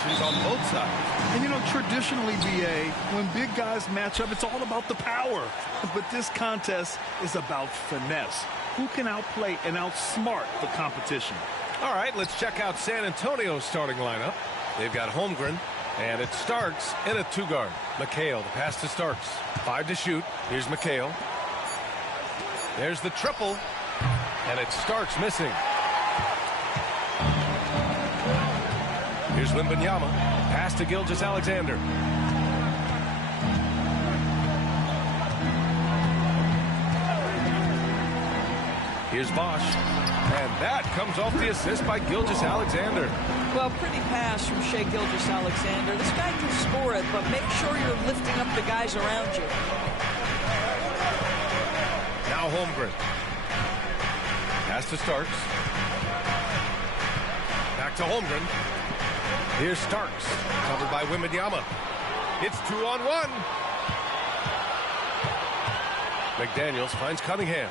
combinations on both sides. And, you know, traditionally, BA, when big guys match up, it's all about the power. But this contest is about finesse. Who can outplay and outsmart the competition? All right, let's check out San Antonio's starting lineup. They've got Holmgren, and it's Starks in a two-guard. McHale, the pass to Starks. 5 to shoot. Here's McHale. There's the triple, and it's Starks missing. Here's Wembanyama. Pass to Gilgeous-Alexander. Here's Bosch. And that comes off the assist by Gilgeous-Alexander. Well, pretty pass from Shai Gilgeous-Alexander. This guy can score it, but make sure you're lifting up the guys around you. Now Holmgren. Pass to Starks. Back to Holmgren. Here's Starks, covered by Wembanyama. It's 2-on-1. McDaniels finds Cunningham.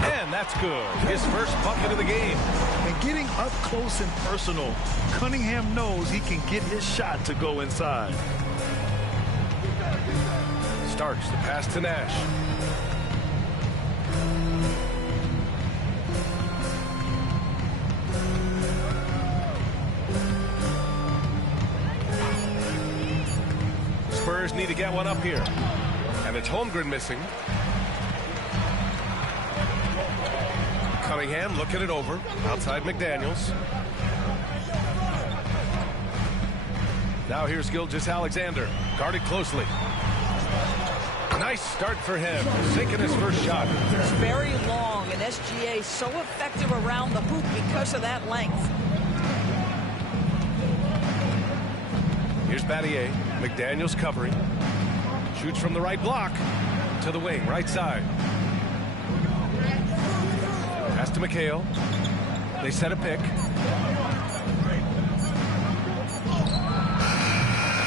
And that's good. His first bucket of the game. And getting up close and personal, Cunningham knows he can get his shot to go inside. Starks, the pass to Nash. Spurs need to get one up here. And it's Holmgren missing. Cunningham looking it over. Outside McDaniels. Now here's Gilgeous-Alexander. Guarded closely. Nice start for him. Sinking his first shot. It's very long, and SGA so effective around the hoop because of that length. Here's Battier. McDaniels covering. Shoots from the right block. To the wing, right side. Pass to McHale. They set a pick.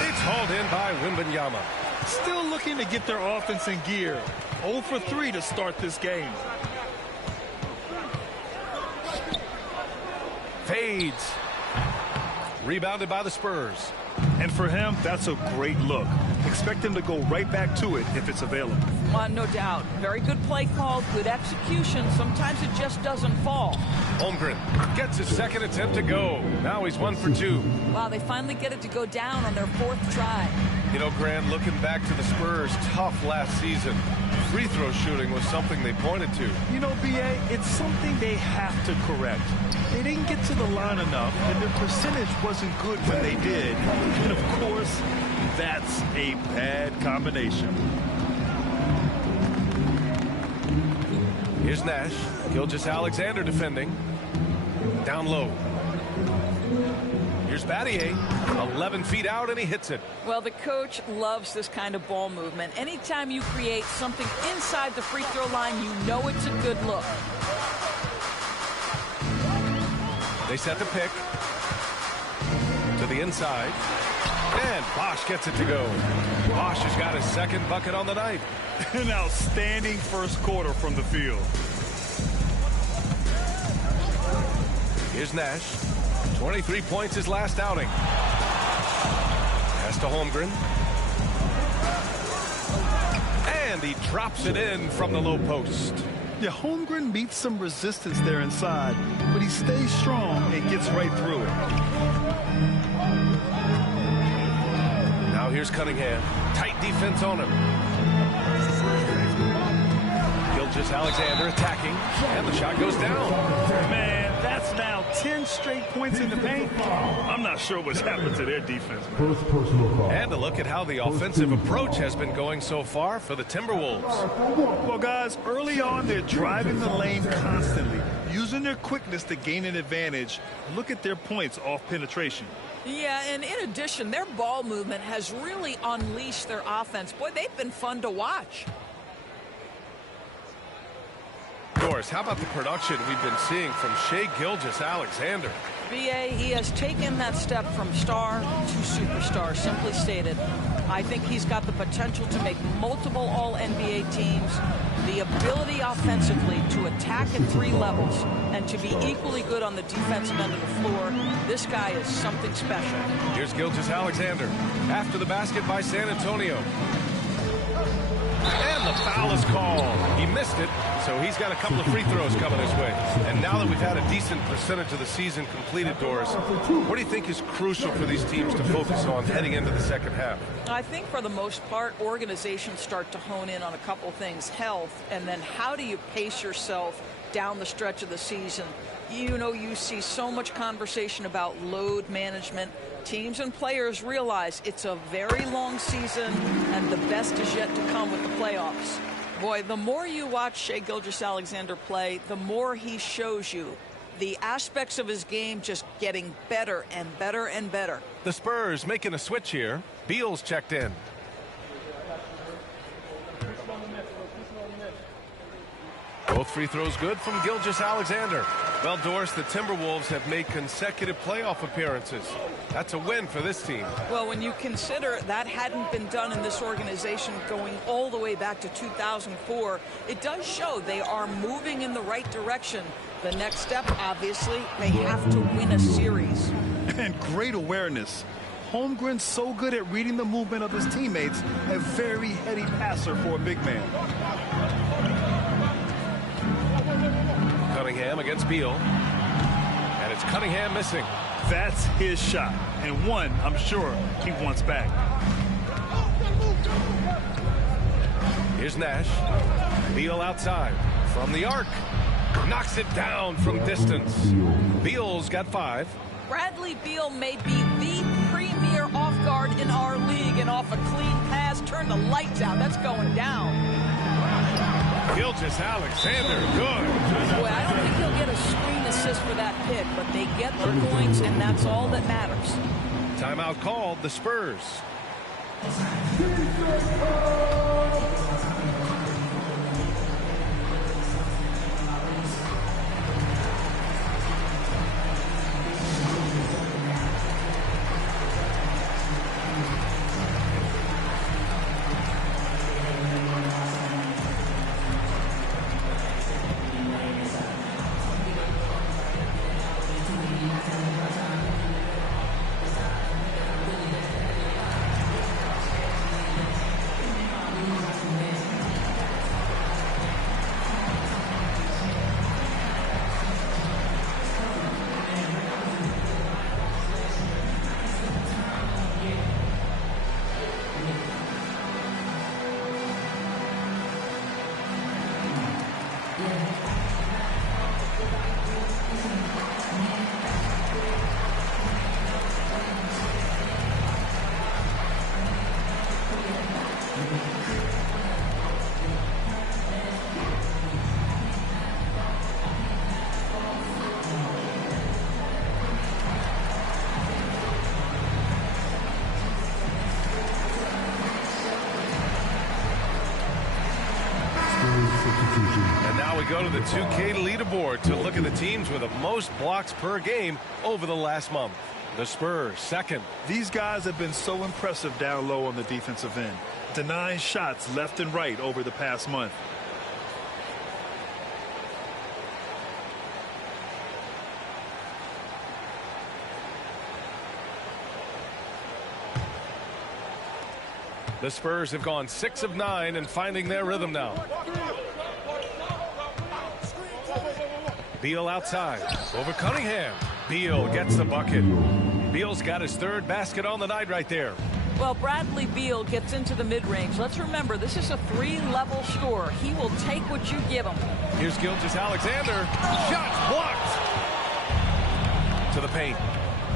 It's hauled in by Wembanyama. Still looking to get their offense in gear. 0 for 3 to start this game. Fades. Rebounded by the Spurs. And for him, that's a great look. Expect him to go right back to it if it's available. No doubt. Very good play call, good execution. Sometimes it just doesn't fall. Holmgren gets his second attempt to go. Now he's 1 for 2. Wow, they finally get it to go down on their 4th try. You know, Grant, looking back to the Spurs' tough last season, free throw shooting was something they pointed to. You know, BA, it's something they have to correct. They didn't get to the line enough, and their percentage wasn't good when they did. And, of course, that's a bad combination. Here's Nash. Gilgeous-Alexander defending. Down low. Here's Battier. 11 feet out, and he hits it. Well, the coach loves this kind of ball movement. Anytime you create something inside the free throw line, you know it's a good look. They set the pick. To the inside. And Bosch gets it to go. Bosch has got his second bucket on the night. An outstanding first quarter from the field. Here's Nash. 23 points his last outing. Pass to Holmgren. And he drops it in from the low post. Yeah, Holmgren meets some resistance there inside, but he stays strong and gets right through it. Now here's Cunningham. Tight defense on him. Gilgeous-Alexander attacking, and the shot goes down. Man, that's now 10 straight points in the paint. I'm not sure what's happened to their defense, man. And a look at how the offensive approach has been going so far for the Timberwolves. Well, guys, early on, they're driving the lane constantly, using their quickness to gain an advantage. Look at their points off penetration. Yeah, and in addition, their ball movement has really unleashed their offense. Boy, they've been fun to watch. Doris, how about the production we've been seeing from Shai Gilgeous-Alexander? BA, he has taken that step from star to superstar, simply stated. I think he's got the potential to make multiple All-NBA teams, the ability offensively to attack at 3 levels, and to be equally good on the defensive end of the floor. This guy is something special. Here's Gilgeous-Alexander after the basket by San Antonio. And the foul is called. He missed it, so he's got a couple of free throws coming his way. And now that we've had a decent percentage of the season completed, Doris, what do you think is crucial for these teams to focus on heading into the second half? I think for the most part, organizations start to hone in on a couple things: health, and then how do you pace yourself down the stretch of the season. You know, you see so much conversation about load management. Teams and players realize it's a very long season, and the best is yet to come with the playoffs. Boy, the more you watch Shai Gilgeous-Alexander play, the more he shows you the aspects of his game just getting better and better and better. The Spurs making a switch here. Beal's checked in. Both free throws good from Gilgeous-Alexander. Well, Doris, the Timberwolves have made consecutive playoff appearances. That's a win for this team. Well, when you consider that hadn't been done in this organization going all the way back to 2004, it does show they are moving in the right direction. The next step, obviously, they have to win a series. And great awareness. Holmgren's so good at reading the movement of his teammates, a very heady passer for a big man. Cunningham against Beal. And it's Cunningham missing. That's his shot, and one I'm sure he wants back. Here's Nash. Beal outside from the arc. Knocks it down from distance. Beal's got 5. Bradley Beal may be the premier off guard in our league, and off a clean pass, turn the lights out. That's going down. Gilgeous-Alexander, good. Boy, I don't think he'll get a screen assist for that pick, but they get the points, and that's all that matters. Timeout called, the Spurs. And now we go to the 2K leaderboard to look at the teams with the most blocks per game over the last month. The Spurs, second. These guys have been so impressive down low on the defensive end, denying shots left and right over the past month. The Spurs have gone 6 of 9 and finding their rhythm now. Beal outside over Cunningham. Beal gets the bucket. Beal's got his 3rd basket on the night right there. Well, Bradley Beal gets into the mid-range. Let's remember, this is a 3-level scorer. He will take what you give him. Here's Gilgeous-Alexander. Shot blocked. To the paint.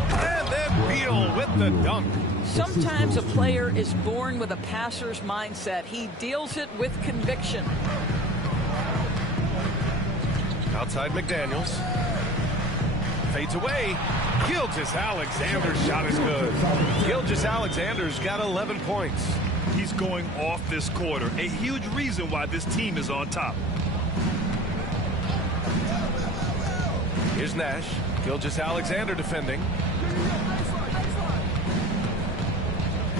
And then Beal with the dunk. Sometimes a player is born with a passer's mindset. He deals it with conviction. Outside McDaniels. Fades away. Gilgeous-Alexander's shot is good. Gilgeous-Alexander's got 11 points. He's going off this quarter. A huge reason why this team is on top. Here's Nash. Gilgeous-Alexander defending.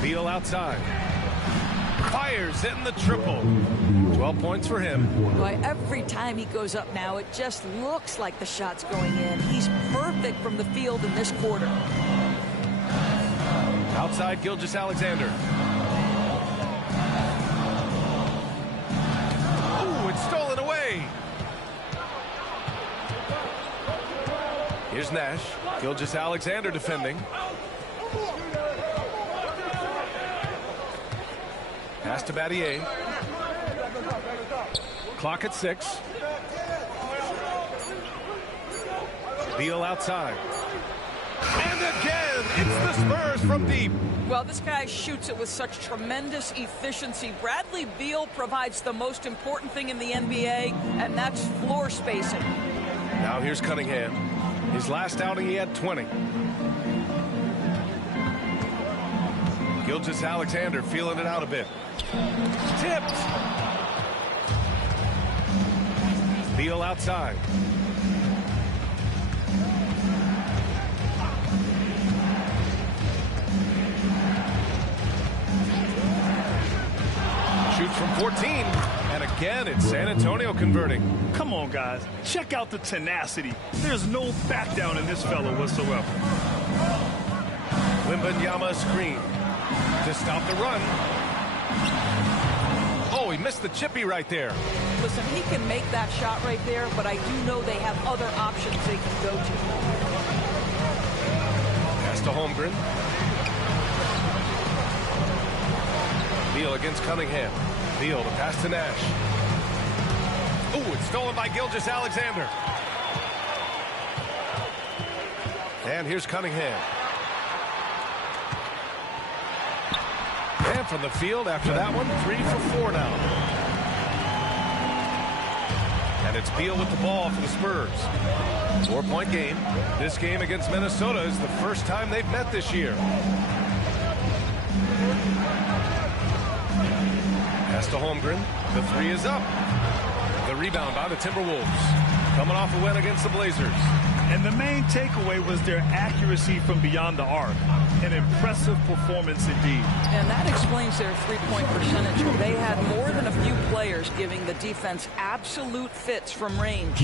Beal outside. Fires in the triple. 12 points for him. Boy, every time he goes up now, it just looks like the shot's going in. He's perfect from the field in this quarter. Outside Gilgeous-Alexander. Ooh, it's stolen away. Here's Nash. Gilgeous-Alexander defending. Pass to Battier. Clock at 6. Beal outside. And again, it's the Spurs from deep. Well, this guy shoots it with such tremendous efficiency. Bradley Beal provides the most important thing in the NBA, and that's floor spacing. Now here's Cunningham. His last outing, he had 20. Gilgeous-Alexander feeling it out a bit. Tipped. Beal outside. Shoots from 14. And again, it's San Antonio converting. Come on, guys. Check out the tenacity. There's no back down in this fella whatsoever. Wembanyama screen to stop the run. Oh, he missed the chippy right there. Listen, he can make that shot right there, but I do know they have other options they can go to. Pass to Holmgren. Beal against Cunningham. Beal to pass to Nash. Oh, it's stolen by Gilgeous-Alexander. And here's Cunningham. And from the field after that one, 3 for 4 now. And it's Beal with the ball for the Spurs. 4-point game. This game against Minnesota is the first time they've met this year. Pass to Holmgren. The 3 is up. The rebound by the Timberwolves. Coming off a win against the Blazers. And the main takeaway was their accuracy from beyond the arc. An impressive performance indeed. And that explains their three-point percentage. They had more than a few players giving the defense absolute fits from range.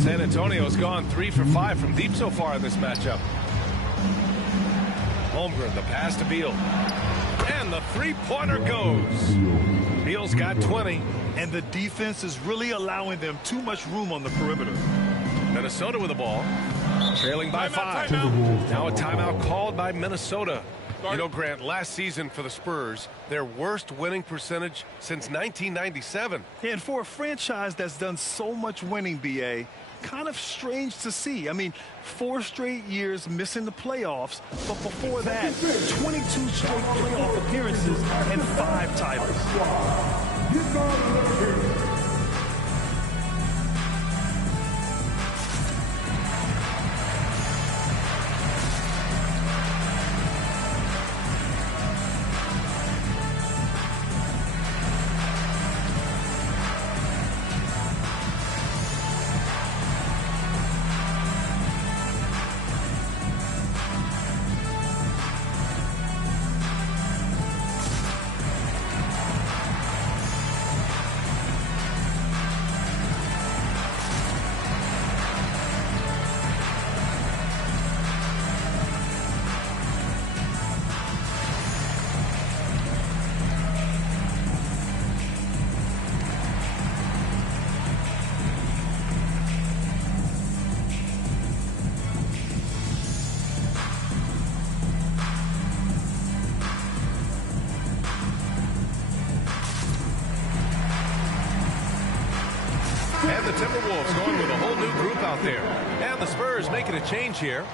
San Antonio's gone 3 for 5 from deep so far in this matchup. Holmgren, the pass to Beal. And the three-pointer goes. Beal's got 20. And the defense is really allowing them too much room on the perimeter. Minnesota with the ball. Trailing by 5. Now a timeout called by Minnesota. You know, Grant, last season for the Spurs, their worst winning percentage since 1997. And for a franchise that's done so much winning, B.A., kind of strange to see. I mean, 4 straight years missing the playoffs, but before that, 22 straight playoff appearances and 5 titles. And the Timberwolves going with a whole new group out there. And the Spurs making a change here.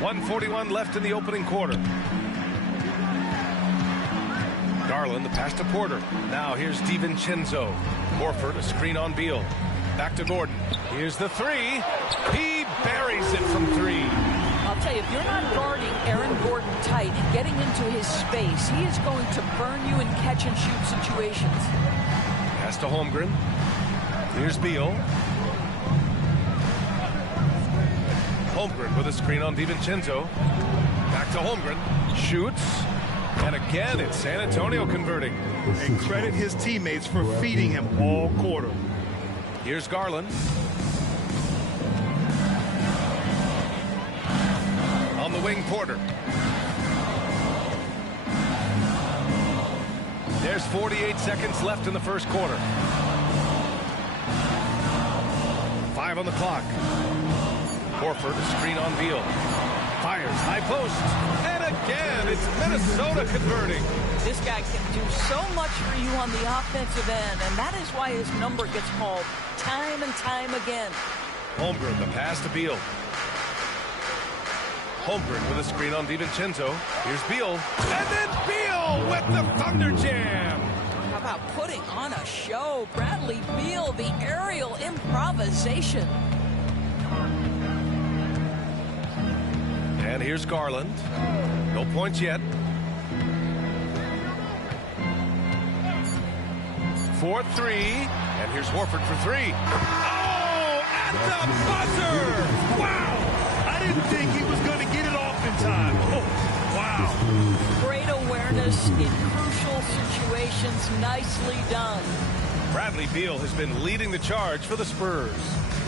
.141 left in the opening quarter. Garland, the pass to Porter. Now here's DiVincenzo. Horford, a screen on Beal. Back to Gordon. Here's the three. He buries it from three. I'll tell you, if you're not guarding Aaron Gordon tight and getting into his space, he is going to burn you in catch-and-shoot situations. Pass to Holmgren. Here's Beal. Holmgren with a screen on DiVincenzo. Back to Holmgren. Shoots. And again, it's San Antonio converting. And credit his teammates for feeding him all quarter. Here's Garland. On the wing, Porter. There's 48 seconds left in the first quarter. 5 on the clock. Horford, a screen on Beal. Fires, high post. And again, it's Minnesota converting. This guy can do so much for you on the offensive end, and that is why his number gets called time and time again. Holmgren, the pass to Beal. Holmgren with a screen on DiVincenzo. Here's Beal. And then Beal with the Thunder Jam. How about putting on a show? Bradley Beal, the aerial improvisation. And here's Garland. No points yet. 4-3. And here's Horford for three. Oh, at the buzzer! Wow! I didn't think he was going to get it off in time. Oh, wow. Great awareness in crucial situations. Nicely done. Bradley Beal has been leading the charge for the Spurs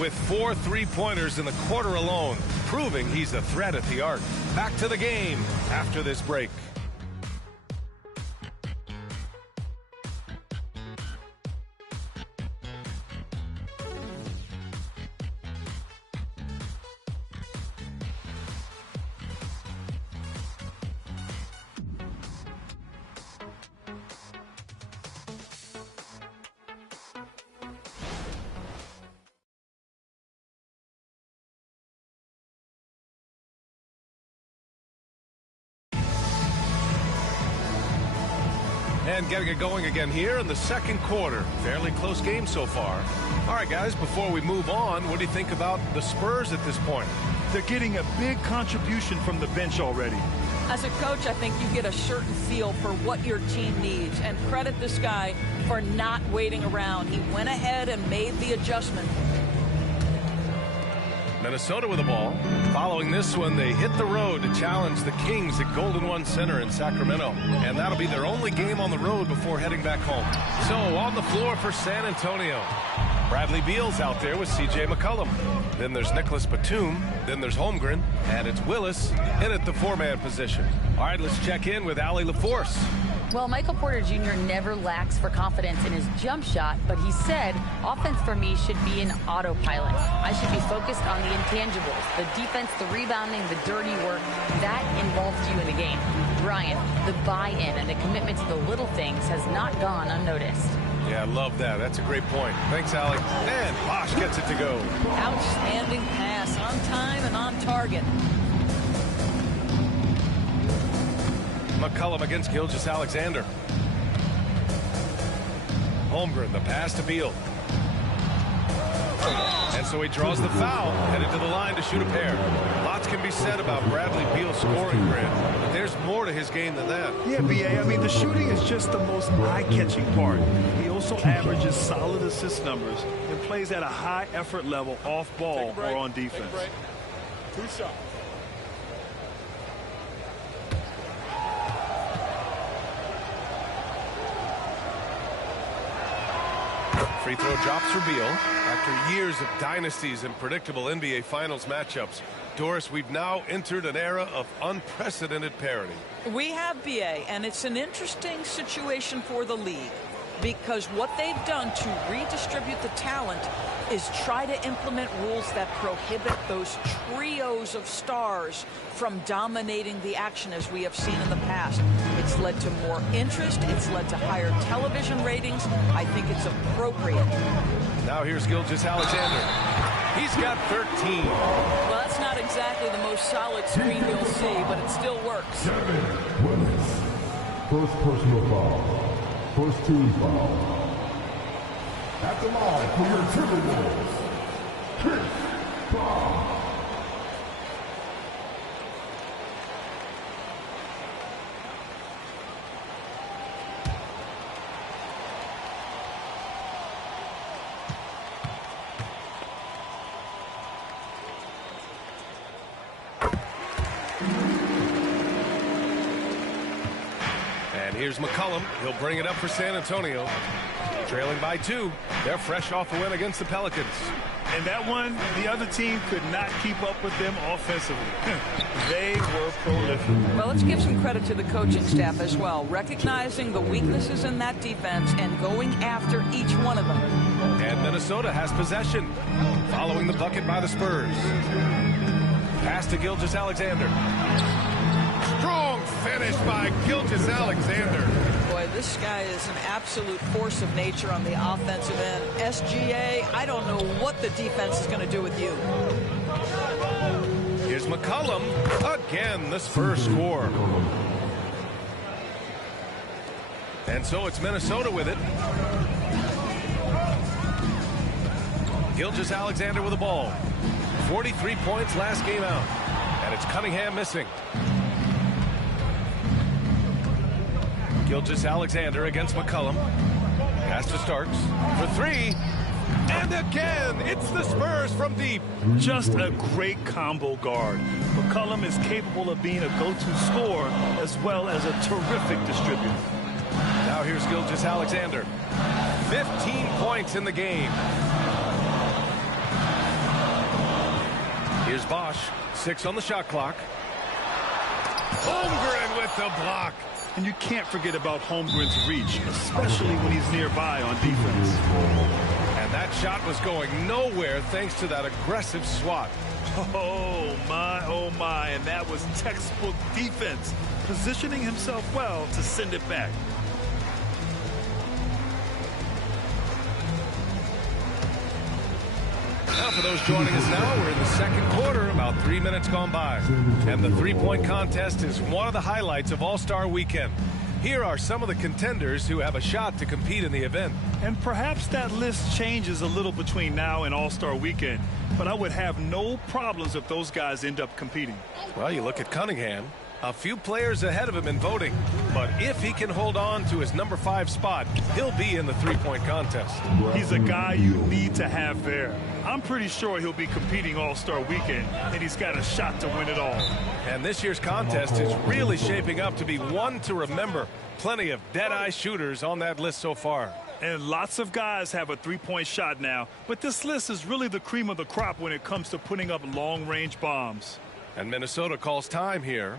with 4 3-pointers in the quarter alone, proving he's a threat at the arc. Back to the game after this break. And getting it going again here in the second quarter. Fairly close game so far. All right, guys, before we move on, what do you think about the Spurs at this point? They're getting a big contribution from the bench already. As a coach, I think you get a certain feel for what your team needs. And credit this guy for not waiting around. He went ahead and made the adjustment. Minnesota with the ball. Following this one, they hit the road to challenge the Kings at Golden One Center in Sacramento. And that'll be their only game on the road before heading back home. So on the floor for San Antonio. Bradley Beal's out there with C.J. McCollum. Then there's Nicholas Batum. Then there's Holmgren. And it's Willis in at the 4-man position. All right, let's check in with Allie LaForce. Well, Michael Porter Jr. never lacks for confidence in his jump shot, but he said, offense for me should be an autopilot. I should be focused on the intangibles, the defense, the rebounding, the dirty work. That involves you in the game. Brian, the buy-in and the commitment to the little things has not gone unnoticed. Yeah, I love that. That's a great point. Thanks, Allie. And Bosch gets it to go. Outstanding pass, on time and on target. McCollum against Gilgeous-Alexander. Holmgren, the pass to Beal. And so he draws the foul, headed to the line to shoot a pair. Lots can be said about Bradley Beal's scoring, Grant, but there's more to his game than that. Yeah, B.A., I mean, the shooting is just the most eye-catching part. He also averages solid assist numbers and plays at a high effort level off ball or on defense. 2 shots. Free throw drops for Beal. After years of dynasties and predictable NBA Finals matchups, Doris, we've now entered an era of unprecedented parity. We have, BA, and it's an interesting situation for the league because what they've done to redistribute the talent is try to implement rules that prohibit those trios of stars from dominating the action as we have seen in the past. It's led to more interest. It's led to higher television ratings. I think it's appropriate. Now here's Gilgeous-Alexander. He's got 13. Well, that's not exactly the most solid screen you'll see, but it still works. First personal foul. First team foul. At the line for your Timberwolves, Chris Bob. And here's McCollum. He'll bring it up for San Antonio. Trailing by 2. They're fresh off a win against the Pelicans. And that one, the other team could not keep up with them offensively. They were prolific. Well, let's give some credit to the coaching staff as well, recognizing the weaknesses in that defense and going after each one of them. And Minnesota has possession, following the bucket by the Spurs. Pass to Gilgeous-Alexander. Strong finish by Gilgeous-Alexander. Boy, this guy is an absolute force of nature on the offensive end. SGA, I don't know what the defense is going to do with you. Here's McCollum. Again, the Spurs score. And so it's Minnesota with it. Gilgeous-Alexander with the ball. 43 points last game out. And it's Cunningham missing. Gilgeous-Alexander against McCollum. Pass to Starks for 3. And again, it's the Spurs from deep. Just a great combo guard. McCollum is capable of being a go-to scorer as well as a terrific distributor. Now here's Gilgeous-Alexander. 15 points in the game. Here's Bosch. 6 on the shot clock. Holmgren with the block. And you can't forget about Holmgren's reach, especially when he's nearby on defense. And that shot was going nowhere thanks to that aggressive swat. Oh my, and that was textbook defense, positioning himself well to send it back. Now for those joining us now, we're in the second quarter, about 3 minutes gone by. And the three-point contest is one of the highlights of All-Star Weekend. Here are some of the contenders who have a shot to compete in the event. And perhaps that list changes a little between now and All-Star Weekend, but I would have no problems if those guys end up competing. Well, you look at Cunningham. A few players ahead of him in voting. But if he can hold on to his number 5 spot, he'll be in the three-point contest. He's a guy you need to have there. I'm pretty sure he'll be competing All-Star Weekend, and he's got a shot to win it all. And this year's contest is really shaping up to be one to remember. Plenty of dead-eye shooters on that list so far. And lots of guys have a three-point shot now, but this list is really the cream of the crop when it comes to putting up long-range bombs. And Minnesota calls time here.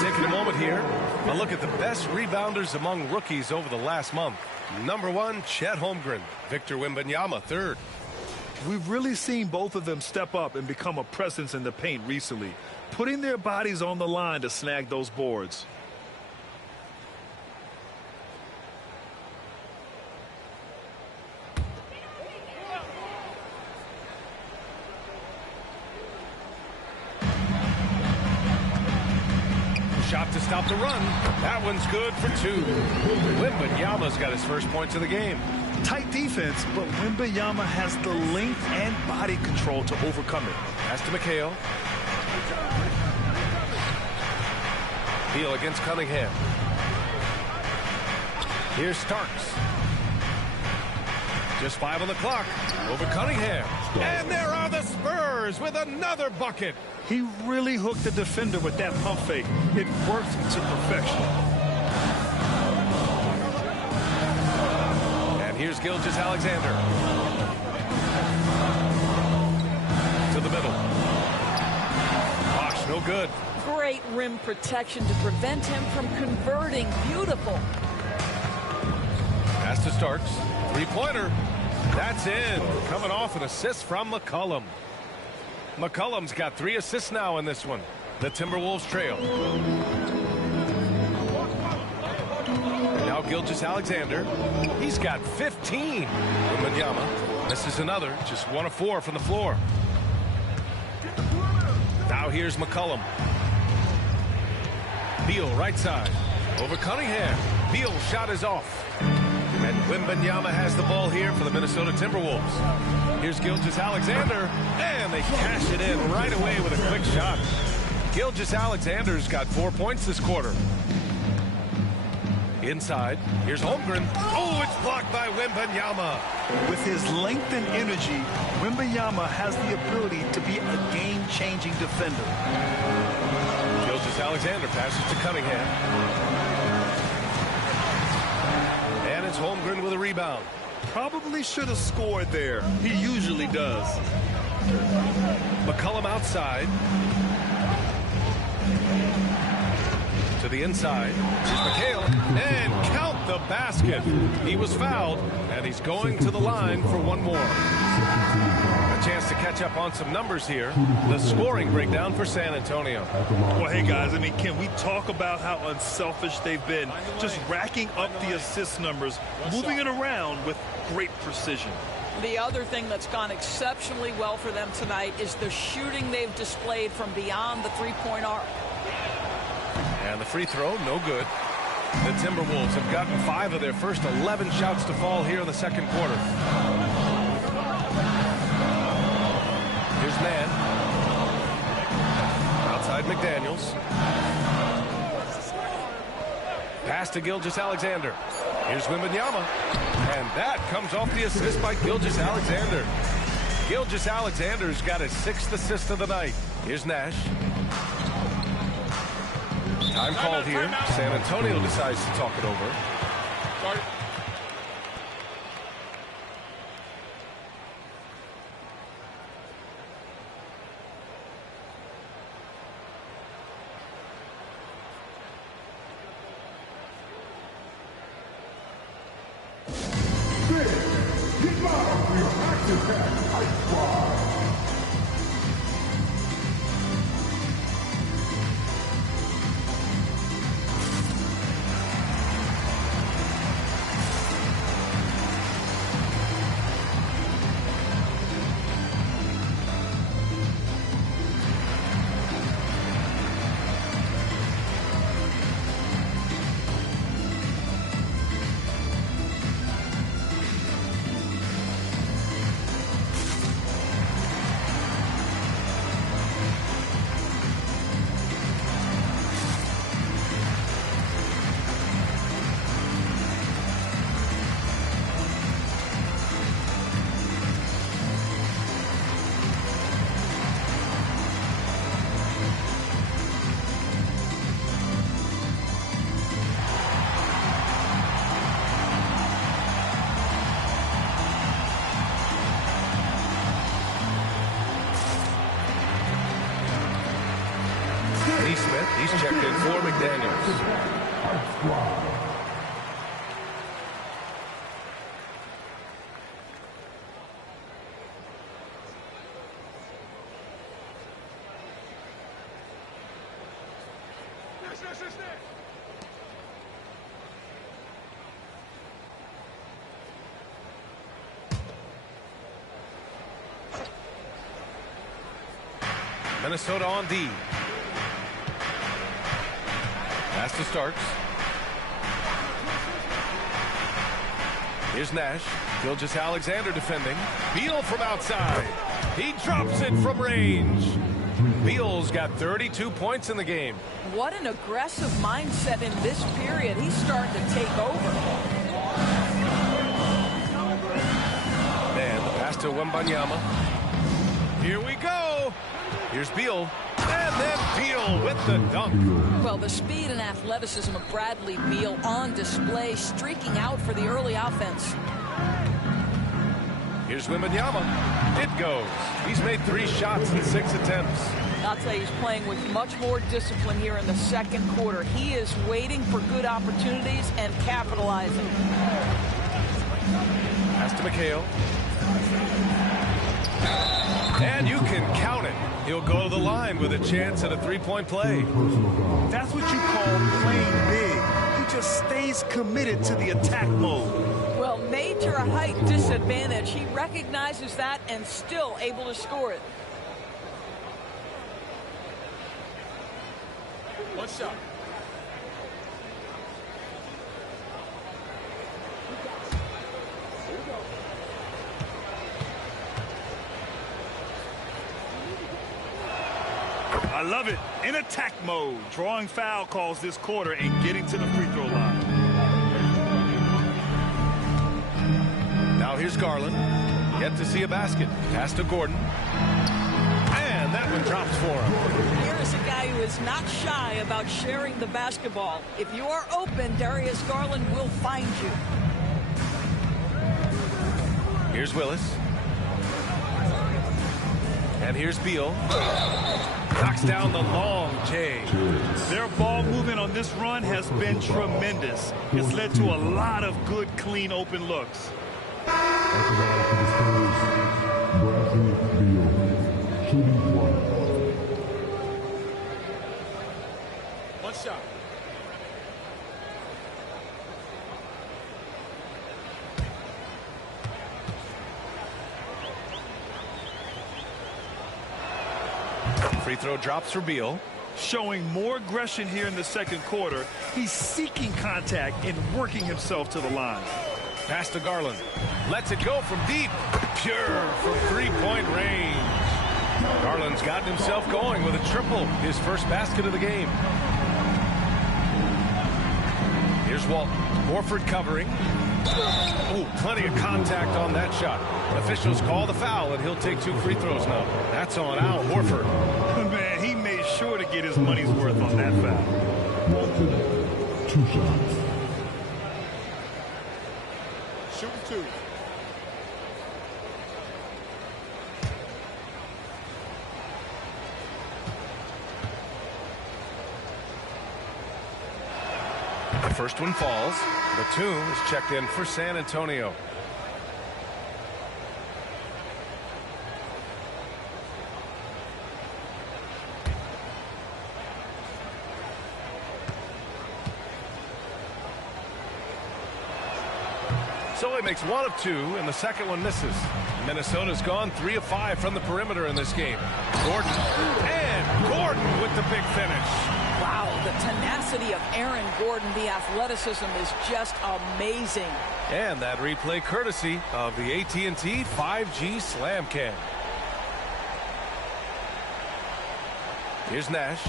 Taking a moment here, a look at the best rebounders among rookies over the last month. Number 1, Chet Holmgren. Victor Wembanyama, 3rd. We've really seen both of them step up and become a presence in the paint recently, putting their bodies on the line to snag those boards. Shot to stop the run. That one's good for 2. Wembanyama's got his first points of the game. Tight defense, but Wembanyama has the length and body control to overcome it. Pass to McHale. Beal against Cunningham. Here's Starks. Just 5 on the clock. Over Cunningham. And there are the Spurs with another bucket. He really hooked the defender with that pump fake. It worked to perfection. And here's Gilgeous-Alexander. To the middle. Bosh, no good. Great rim protection to prevent him from converting. Beautiful. Pass to Starks. 3-pointer. That's in. Coming off an assist from McCollum. McCollum's got 3 assists now in this one. The Timberwolves trail. And now Gilgeous-Alexander. He's got 15. Wembanyama misses another. Just 1 of 4 from the floor. Now here's McCollum. Beal right side. Over Cunningham. Beal's shot is off. And Wembanyama has the ball here for the Minnesota Timberwolves. Here's Gilgeous-Alexander, and they cash it in right away with a quick shot. Gilgeous-Alexander's got 4 points this quarter. Inside, here's Holmgren. Oh, it's blocked by Wembanyama. With his length and energy, Wembanyama has the ability to be a game-changing defender. Gilgeous-Alexander passes to Cunningham. And it's Holmgren with a rebound. Probably should have scored there. He usually does. McCollum outside. To the inside. Here's McHale. And count the basket. He was fouled, and he's going to the line for 1 more. A chance to catch up on some numbers here. The scoring breakdown for San Antonio. Well, hey, guys, I mean, can we talk about how unselfish they've been? Just racking up the assist numbers, moving it around with great precision. The other thing that's gone exceptionally well for them tonight is the shooting they've displayed from beyond the 3-point arc. And the free throw, no good. The Timberwolves have gotten 5 of their first 11 shots to fall here in the second quarter. Here's Mann. Outside McDaniels. Pass to Gilgeous-Alexander. Here's Wembanyama. And that comes off the assist by Gilgeous-Alexander. Gilgeous-Alexander's got his 6th assist of the night. Here's Nash. Time called here. San Antonio decides to talk it over. Get live for your action-packed Ice Squad. He's checked in for McDaniels. Minnesota on D. Pass to Starks. Here's Nash. Gilgeous-Alexander defending. Beal from outside. He drops it from range. Beal's got 32 points in the game. What an aggressive mindset in this period. He's starting to take over. And the pass to Wembanyama. Here we go. Here's Beal. And then Beal with the dunk. Well, the speed and athleticism of Bradley Beal on display, streaking out for the early offense. Here's Wembanyama. It goes. He's made 3 shots in 6 attempts. I'll tell you, he's playing with much more discipline here in the second quarter. He is waiting for good opportunities and capitalizing. Pass to McHale. And you can count it. He'll go to the line with a chance at a 3-point play. That's what you call playing big. He just stays committed to the attack mode. Well, major height disadvantage. He recognizes that and still able to score it. One shot. I love it. In attack mode, drawing foul calls this quarter and getting to the free throw line. Now here's Garland. Yet to see a basket. Pass to Gordon. And that one drops for him. Here is a guy who is not shy about sharing the basketball. If you are open, Darius Garland will find you. Here's Willis. And here's Beal. Knocks down the long J. Their ball movement on this run has been tremendous. It's led to a lot of good, clean, open looks. Bradley Beal, shooting 1. One shot. Free throw drops for Beal. Showing more aggression here in the second quarter. He's seeking contact and working himself to the line. Pass to Garland. Lets it go from deep. Pure from 3-point range. Garland's gotten himself going with a triple. His first basket of the game. Here's Walton. Horford covering. Oh, plenty of contact on that shot. Officials call the foul, and he'll take 2 free throws now. That's on Al Horford. Man, he made sure to get his money's worth on that foul. Walton, 2 shots. Shooting 2. The first one falls. Batum is checked in for San Antonio. So he makes 1 of 2, and the second one misses. Minnesota's gone 3 of 5 from the perimeter in this game. Gordon, and Gordon with the big finish. Wow, the tenacity of Aaron Gordon, the athleticism is just amazing. And that replay courtesy of the AT&T 5G Slam Cam. Here's Nash.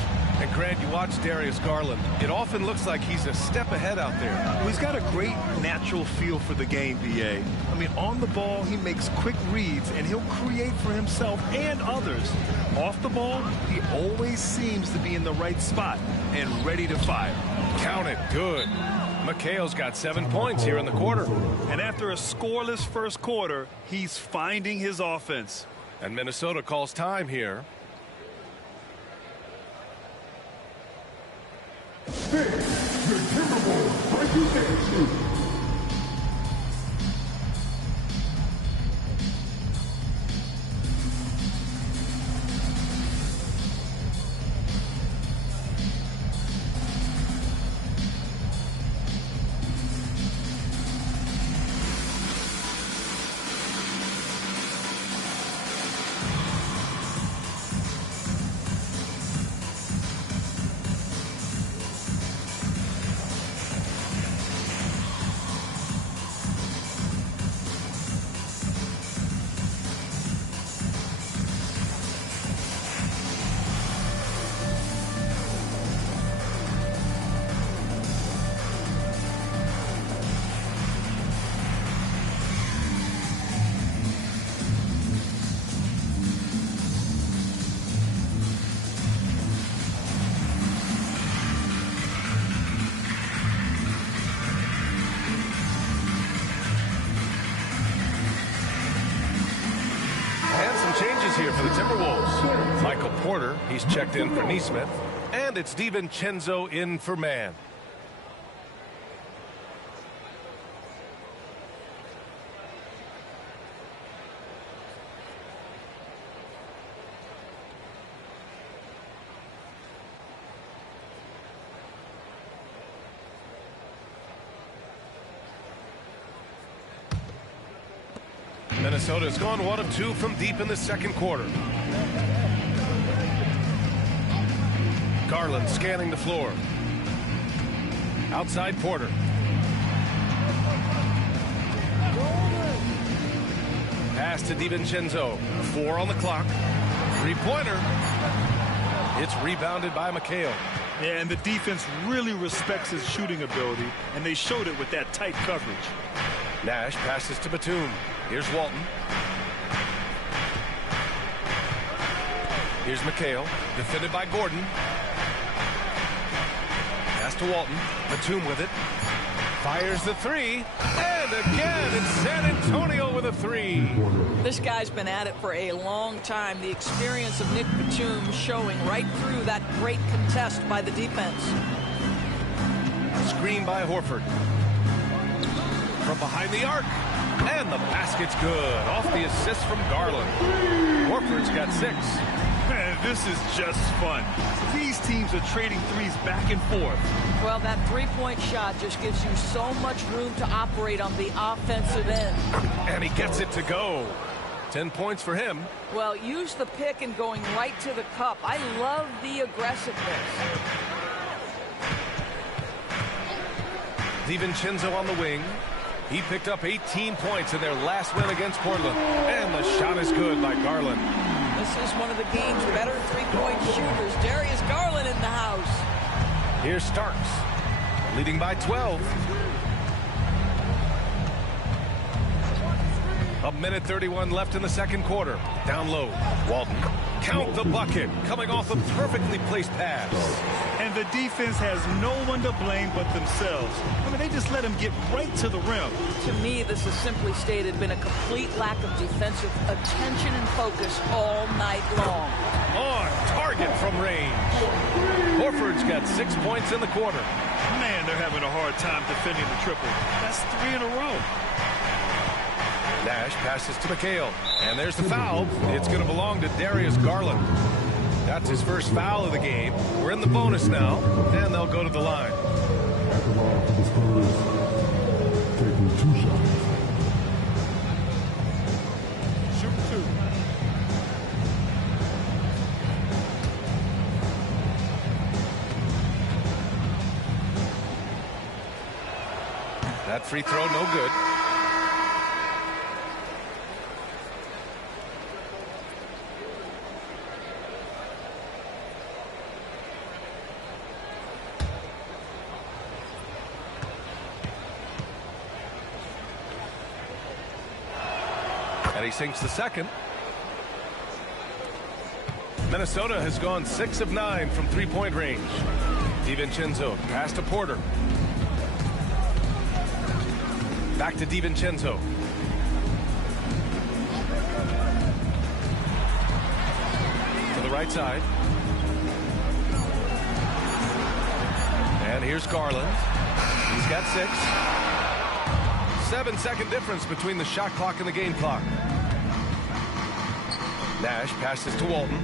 And Grant, you watch Darius Garland. It often looks like he's a step ahead out there. Well, he's got a great natural feel for the game, BA. I mean, on the ball, he makes quick reads, and he'll create for himself and others. Off the ball, he always seems to be in the right spot and ready to fire. Count it. Good. McHale's got 7 points here in the quarter. And after a scoreless first quarter, he's finding his offense. And Minnesota calls time here. This is the Timberwolves regulation. Timberwolves. Michael Porter, he's checked in for Neesmith. And it's DiVincenzo in for Mann. Minnesota's gone 1 of 2 from deep in the second quarter. Garland scanning the floor. Outside Porter. Pass to DiVincenzo. 4 on the clock. Three-pointer. It's rebounded by McHale. Yeah, and the defense really respects his shooting ability, and they showed it with that tight coverage. Nash passes to Batum. Here's Walton. Here's McHale. Defended by Gordon. Pass to Walton. Batum with it. Fires the three. And again, it's San Antonio with a three. This guy's been at it for a long time. The experience of Nick Batum showing right through that great contest by the defense. Screen by Horford. From behind the arc. And the basket's good. Off the assist from Garland. Horford's got 6. Man, this is just fun. These teams are trading threes back and forth. Well, that three-point shot just gives you so much room to operate on the offensive end. And he gets it to go. 10 points for him. Well, use the pick and going right to the cup. I love the aggressiveness. DiVincenzo on the wing. He picked up 18 points in their last win against Portland. And the shot is good by Garland. This is one of the game's better three-point shooters. Darius Garland in the house. Here's Starks, leading by 12. A minute 31 left in the second quarter. Down low. Walton. Count the bucket. Coming off a perfectly placed pass. And the defense has no one to blame but themselves. I mean, they just let him get right to the rim. To me, this has simply stated been a complete lack of defensive attention and focus all night long. On target from range. Horford's got 6 points in the quarter. Man, they're having a hard time defending the triple. That's 3 in a row. Nash passes to McHale. And there's the foul. It's going to belong to Darius Garland. That's his first foul of the game. We're in the bonus now, and they'll go to the line. At the line for the Spurs, taking 2 shots. Shoot 2. That free throw no good. And he sinks the second. Minnesota has gone 6 of 9 from three-point range. DiVincenzo pass to Porter. Back to DiVincenzo. To the right side. And here's Garland. He's got 6. 7-second difference between the shot clock and the game clock. Nash passes to Walton.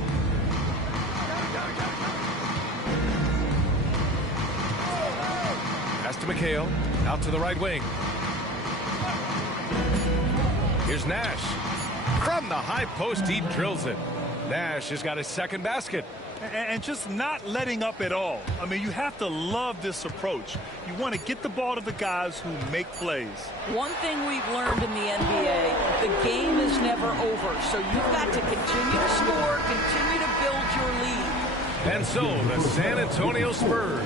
Pass to McHale. Out to the right wing. Here's Nash. From the high post, he drills it. Nash has got his second basket. And just not letting up at all. I mean, you have to love this approach. You want to get the ball to the guys who make plays. One thing we've learned in the NBA, the game is never over. So you've got to continue to score, continue to build your lead. And so the San Antonio Spurs,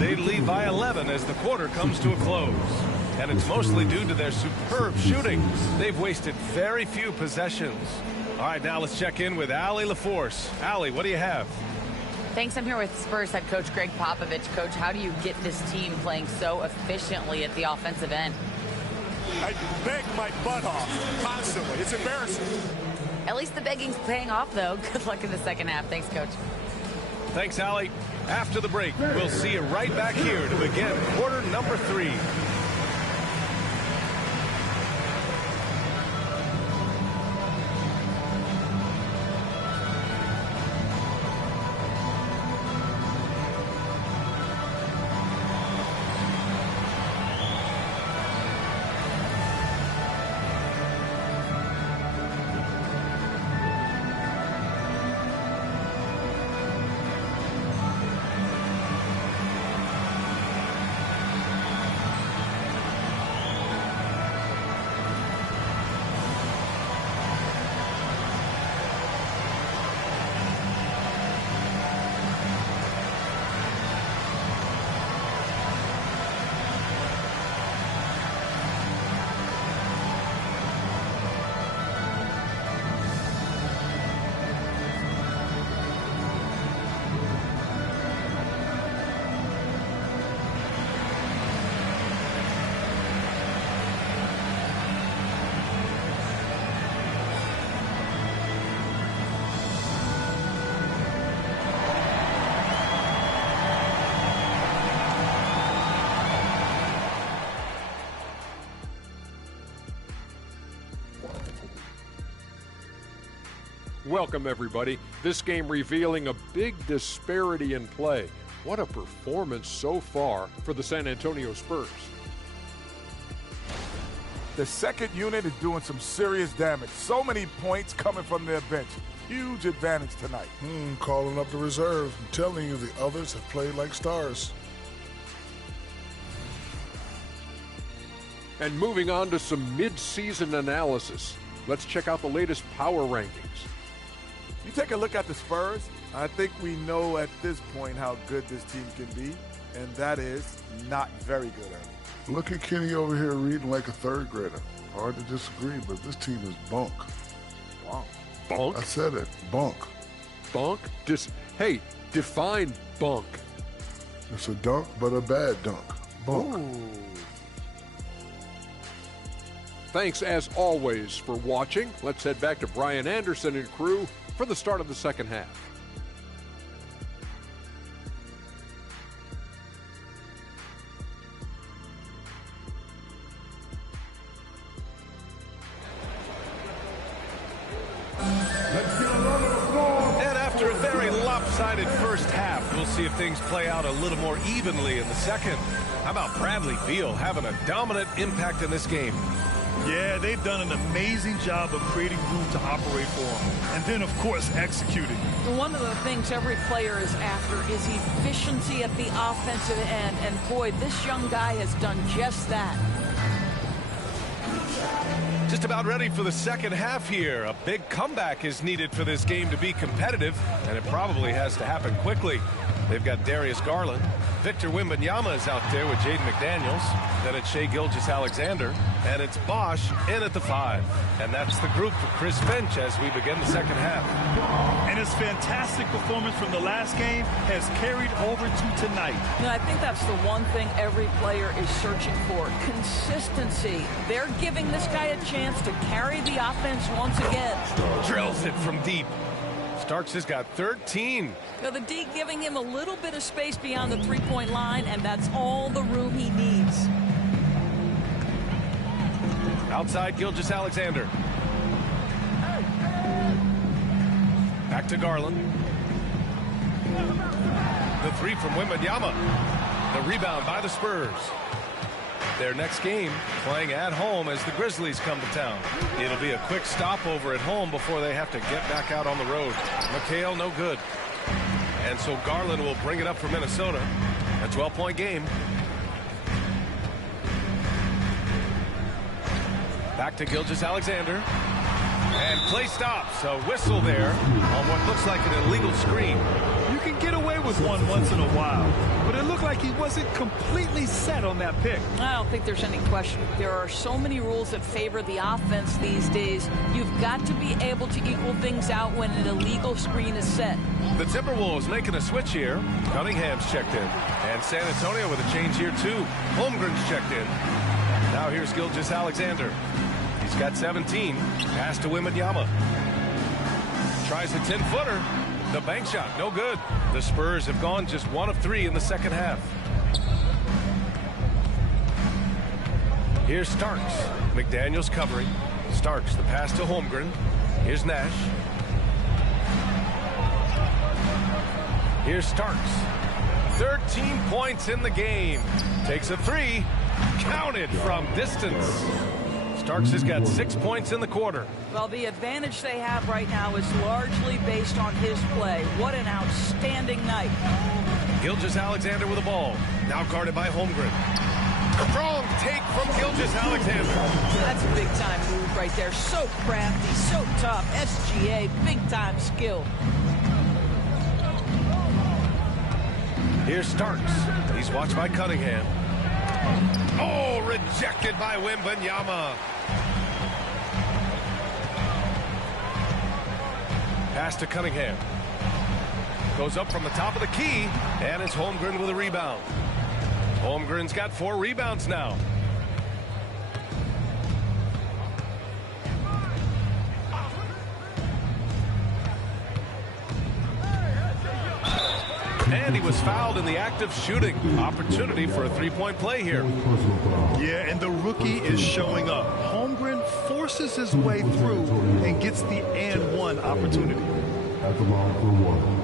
they lead by 11 as the quarter comes to a close. And it's mostly due to their superb shooting. They've wasted very few possessions. All right, now let's check in with Allie LaForce. Allie, what do you have? Thanks. I'm here with Spurs head coach Greg Popovich. Coach, how do you get this team playing so efficiently at the offensive end? I beg my butt off constantly. It's embarrassing. At least the begging's paying off, though. Good luck in the second half. Thanks, Coach. Thanks, Allie. After the break, we'll see you right back here to begin quarter number 3. Welcome, everybody. This game revealing a big disparity in play. What a performance so far for the San Antonio Spurs. The second unit is doing some serious damage. So many points coming from their bench. Huge advantage tonight. Calling up the reserve. I'm telling you, the others have played like stars. And moving on to some mid-season analysis. Let's check out the latest power rankings. You take a look at the Spurs, I think we know at this point how good this team can be, and that is not very good at it. Look at Kenny over here reading like a third grader. Hard to disagree, but this team is bunk. Wow. Bunk? I said it, bunk. Bunk? Hey, define bunk. It's a dunk, but a bad dunk. Bunk. Ooh. Thanks, as always, for watching. Let's head back to Brian Anderson and crew for the start of the second half. And after a very lopsided first half, we'll see if things play out a little more evenly in the second. How about Bradley Beal having a dominant impact in this game? Yeah, they've done an amazing job of creating room to operate for him. And then, of course, executing. One of the things every player is after is efficiency at the offensive end. And, boy, this young guy has done just that. Just about ready for the second half here. A big comeback is needed for this game to be competitive, and it probably has to happen quickly. They've got Darius Garland. Victor Wembanyama is out there with Jaden McDaniels. Then it's Shai Gilgeous-Alexander. And it's Bosch in at the 5. And that's the group for Chris Finch as we begin the second half. And his fantastic performance from the last game has carried over to tonight. You know, I think that's the one thing every player is searching for. Consistency. They're giving this guy a chance to carry the offense once again. Drills it from deep. Starks has got 13. Now the D giving him a little bit of space beyond the three-point line, and that's all the room he needs. Outside Gilgeous-Alexander. Back to Garland. The 3 from Wembanyama. The rebound by the Spurs. Their next game playing at home as the Grizzlies come to town. It'll be a quick stopover at home before they have to get back out on the road. McHale, no good. And so Garland will bring it up for Minnesota. A 12-point game. Back to Gilgeous-Alexander. And play stops. A whistle there on what looks like an illegal screen. You can get away with one once in a while, but it looked like he wasn't completely set on that pick. I don't think there's any question. There are so many rules that favor the offense these days. You've got to be able to equal things out when an illegal screen is set. The Timberwolves making a switch here. Cunningham's checked in. And San Antonio with a change here too. Holmgren's checked in. Now here's Gilgeous-Alexander. He's got 17. Pass to Wembanyama. Tries a 10-footer. The bank shot, no good. The Spurs have gone just 1 of 3 in the second half. Here's Starks. McDaniels covering. Starks, the pass to Holmgren. Here's Nash. Here's Starks. 13 points in the game. Takes a 3. Counted from distance. Starks has got 6 points in the quarter. Well, the advantage they have right now is largely based on his play. What an outstanding night. Gilgeous-Alexander with the ball. Now guarded by Holmgren. Strong take from Gilgeous-Alexander. That's a big-time move right there. So crafty, so tough. SGA, big-time skill. Here's Starks. He's watched by Cunningham. Oh, rejected by Wembanyama. Pass to Cunningham. Goes up from the top of the key, and it's Holmgren with a rebound. Holmgren's got 4 rebounds now. And he was fouled in the act of shooting. Opportunity for a 3-point play here. Yeah, and the rookie is showing up. Holmgren forces his way through and gets the and one opportunity. At the line for 1.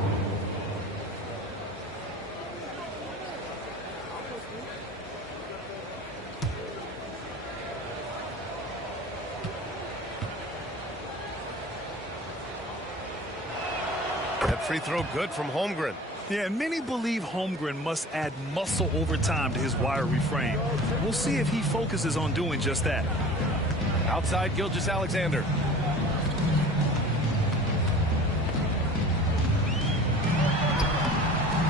That free throw good from Holmgren. Yeah, and many believe Holmgren must add muscle over time to his wiry frame. We'll see if he focuses on doing just that. Outside Gilgeous-Alexander.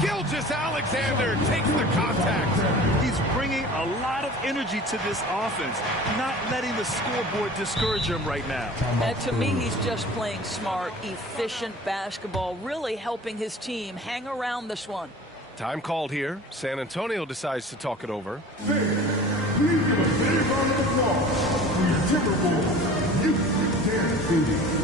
Gilgeous-Alexander takes the contact. He's bringing a lot of energy to this offense, not letting the scoreboard discourage him right now. And to me, he's just playing smart, efficient basketball, really helping his team hang around this one. Time called here. San Antonio decides to talk it over. Please give a big round of applause for your Timberwolves. You can dance, baby.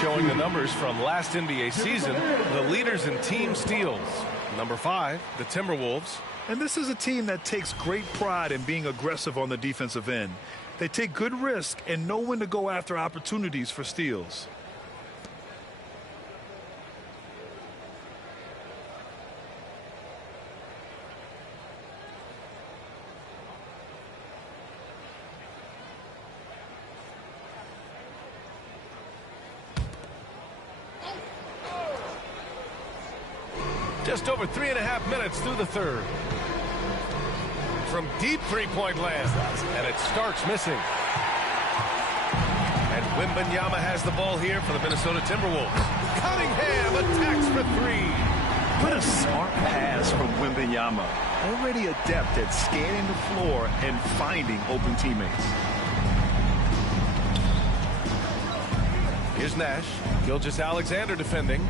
Showing the numbers from last NBA season, the leaders in team steals. Number 5, the Timberwolves. And this is a team that takes great pride in being aggressive on the defensive end. They take good risk and know when to go after opportunities for steals. Just over 3.5 minutes through the third. From deep three-point land. And it starts missing. And Wembanyama has the ball here for the Minnesota Timberwolves. Cunningham attacks for 3. What a smart pass from Wembanyama. Already adept at scanning the floor and finding open teammates. Here's Nash. Gilgeous-Alexander defending.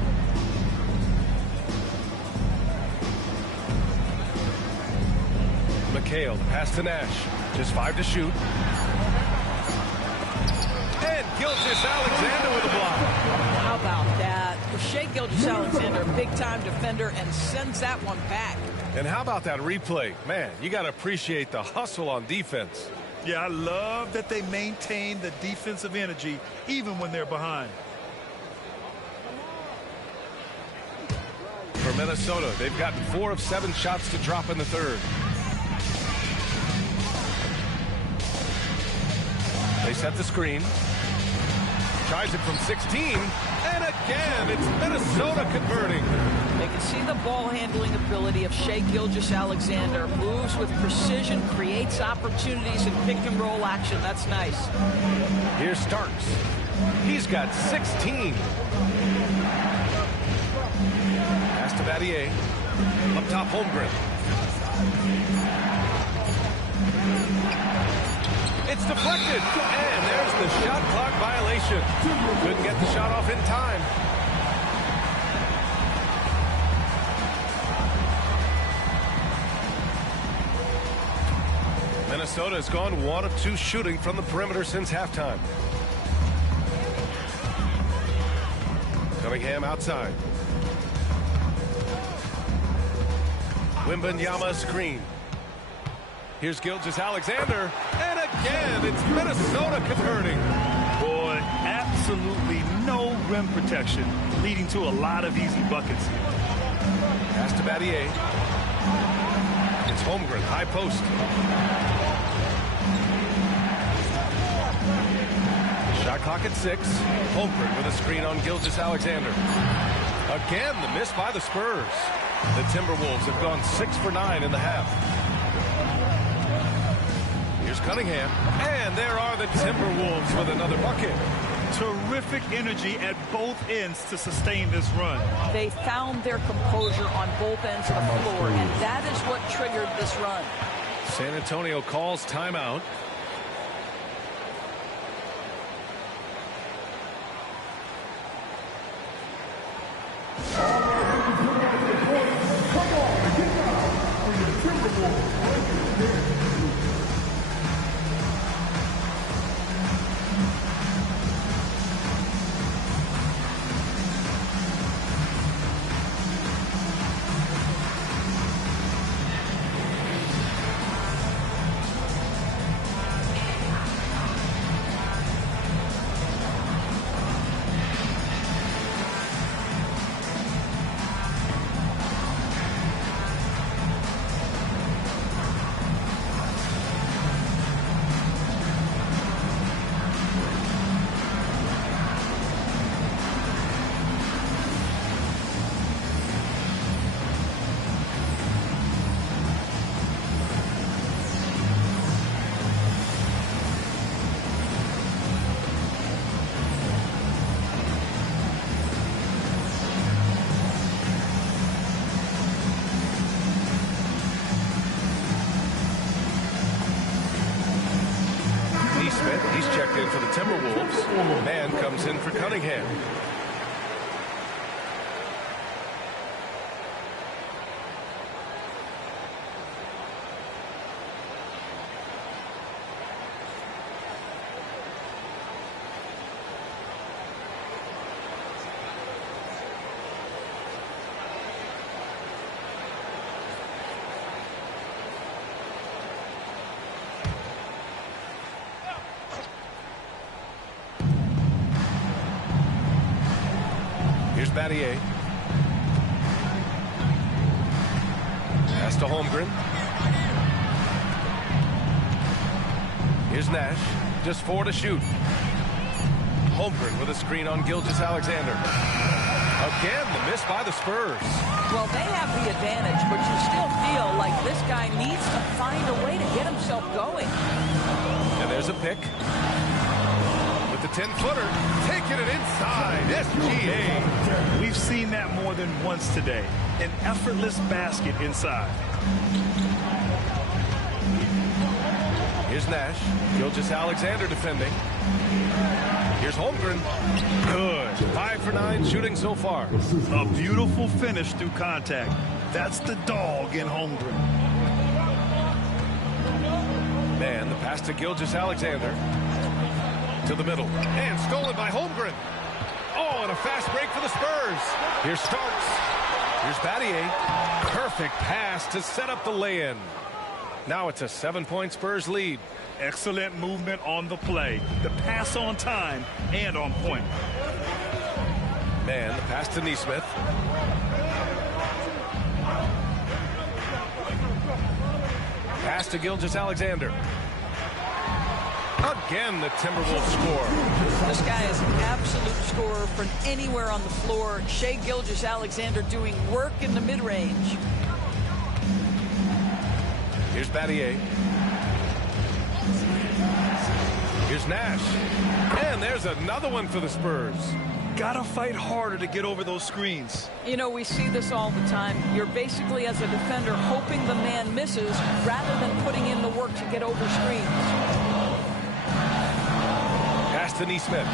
McHale, pass to Nash. Just 5 to shoot. And Gilgeous-Alexander with a block. How about that? Shea Gilgeous-Alexander, big-time defender, and sends that one back. And how about that replay? Man, you got to appreciate the hustle on defense. Yeah, I love that they maintain the defensive energy even when they're behind. For Minnesota, they've gotten 4 of 7 shots to drop in the third. They set the screen. Tries it from 16. And again, it's Minnesota converting. They can see the ball handling ability of Shai Gilgeous-Alexander. Moves with precision, creates opportunities in pick and roll action. That's nice. Here's Starks. He's got 16. Pass to Battier. Up top, Holmgren. It's deflected, and there's the shot clock violation. Couldn't get the shot off in time. Minnesota has gone 1 of 2 shooting from the perimeter since halftime. Cunningham outside. Wembanyama screen. Here's Gilgeous-Alexander, and again, it's Minnesota converting. Boy, absolutely no rim protection, leading to a lot of easy buckets here. Pass to Battier. It's Holmgren, high post. Shot clock at 6. Holmgren with a screen on Gilgeous-Alexander. Again, the miss by the Spurs. The Timberwolves have gone 6 for 9 in the half. Here's Cunningham, and there are the Timberwolves with another bucket. Terrific energy at both ends to sustain this run. They found their composure on both ends of the floor, and that is what triggered this run. San Antonio calls timeout. He's checked in for the Timberwolves. Man comes in for Cunningham. Battier. Pass to Holmgren. Here's Nash. Just 4 to shoot. Holmgren with a screen on Gilgeous-Alexander. Again, the miss by the Spurs. Well, they have the advantage, but you still feel like this guy needs to find a way to get himself going. And there's a pick. With the 10-footer, taking it inside. SGA. We've seen that more than once today. An effortless basket inside. Here's Nash. Gilgeous-Alexander defending. Here's Holmgren. Good. 5 for 9 shooting so far. A beautiful finish through contact. That's the dog in Holmgren. Man, the pass to Gilgeous-Alexander. To the middle. And stolen by Holmgren. Oh, and a fast break for the Spurs. Here's Starks. Here's Battier. Perfect pass to set up the lay-in. Now it's a 7-point Spurs lead. Excellent movement on the play. The pass on time and on point. Man, the pass to Neesmith. Pass to Gilgeous-Alexander. Again, the Timberwolves score. This guy is an absolute scorer from anywhere on the floor. Shai Gilgeous-Alexander doing work in the mid-range. Here's Battier. Here's Nash. And there's another one for the Spurs. Gotta fight harder to get over those screens. You know, we see this all the time. You're basically, as a defender, hoping the man misses rather than putting in the work to get over screens. Pass to Neesmith.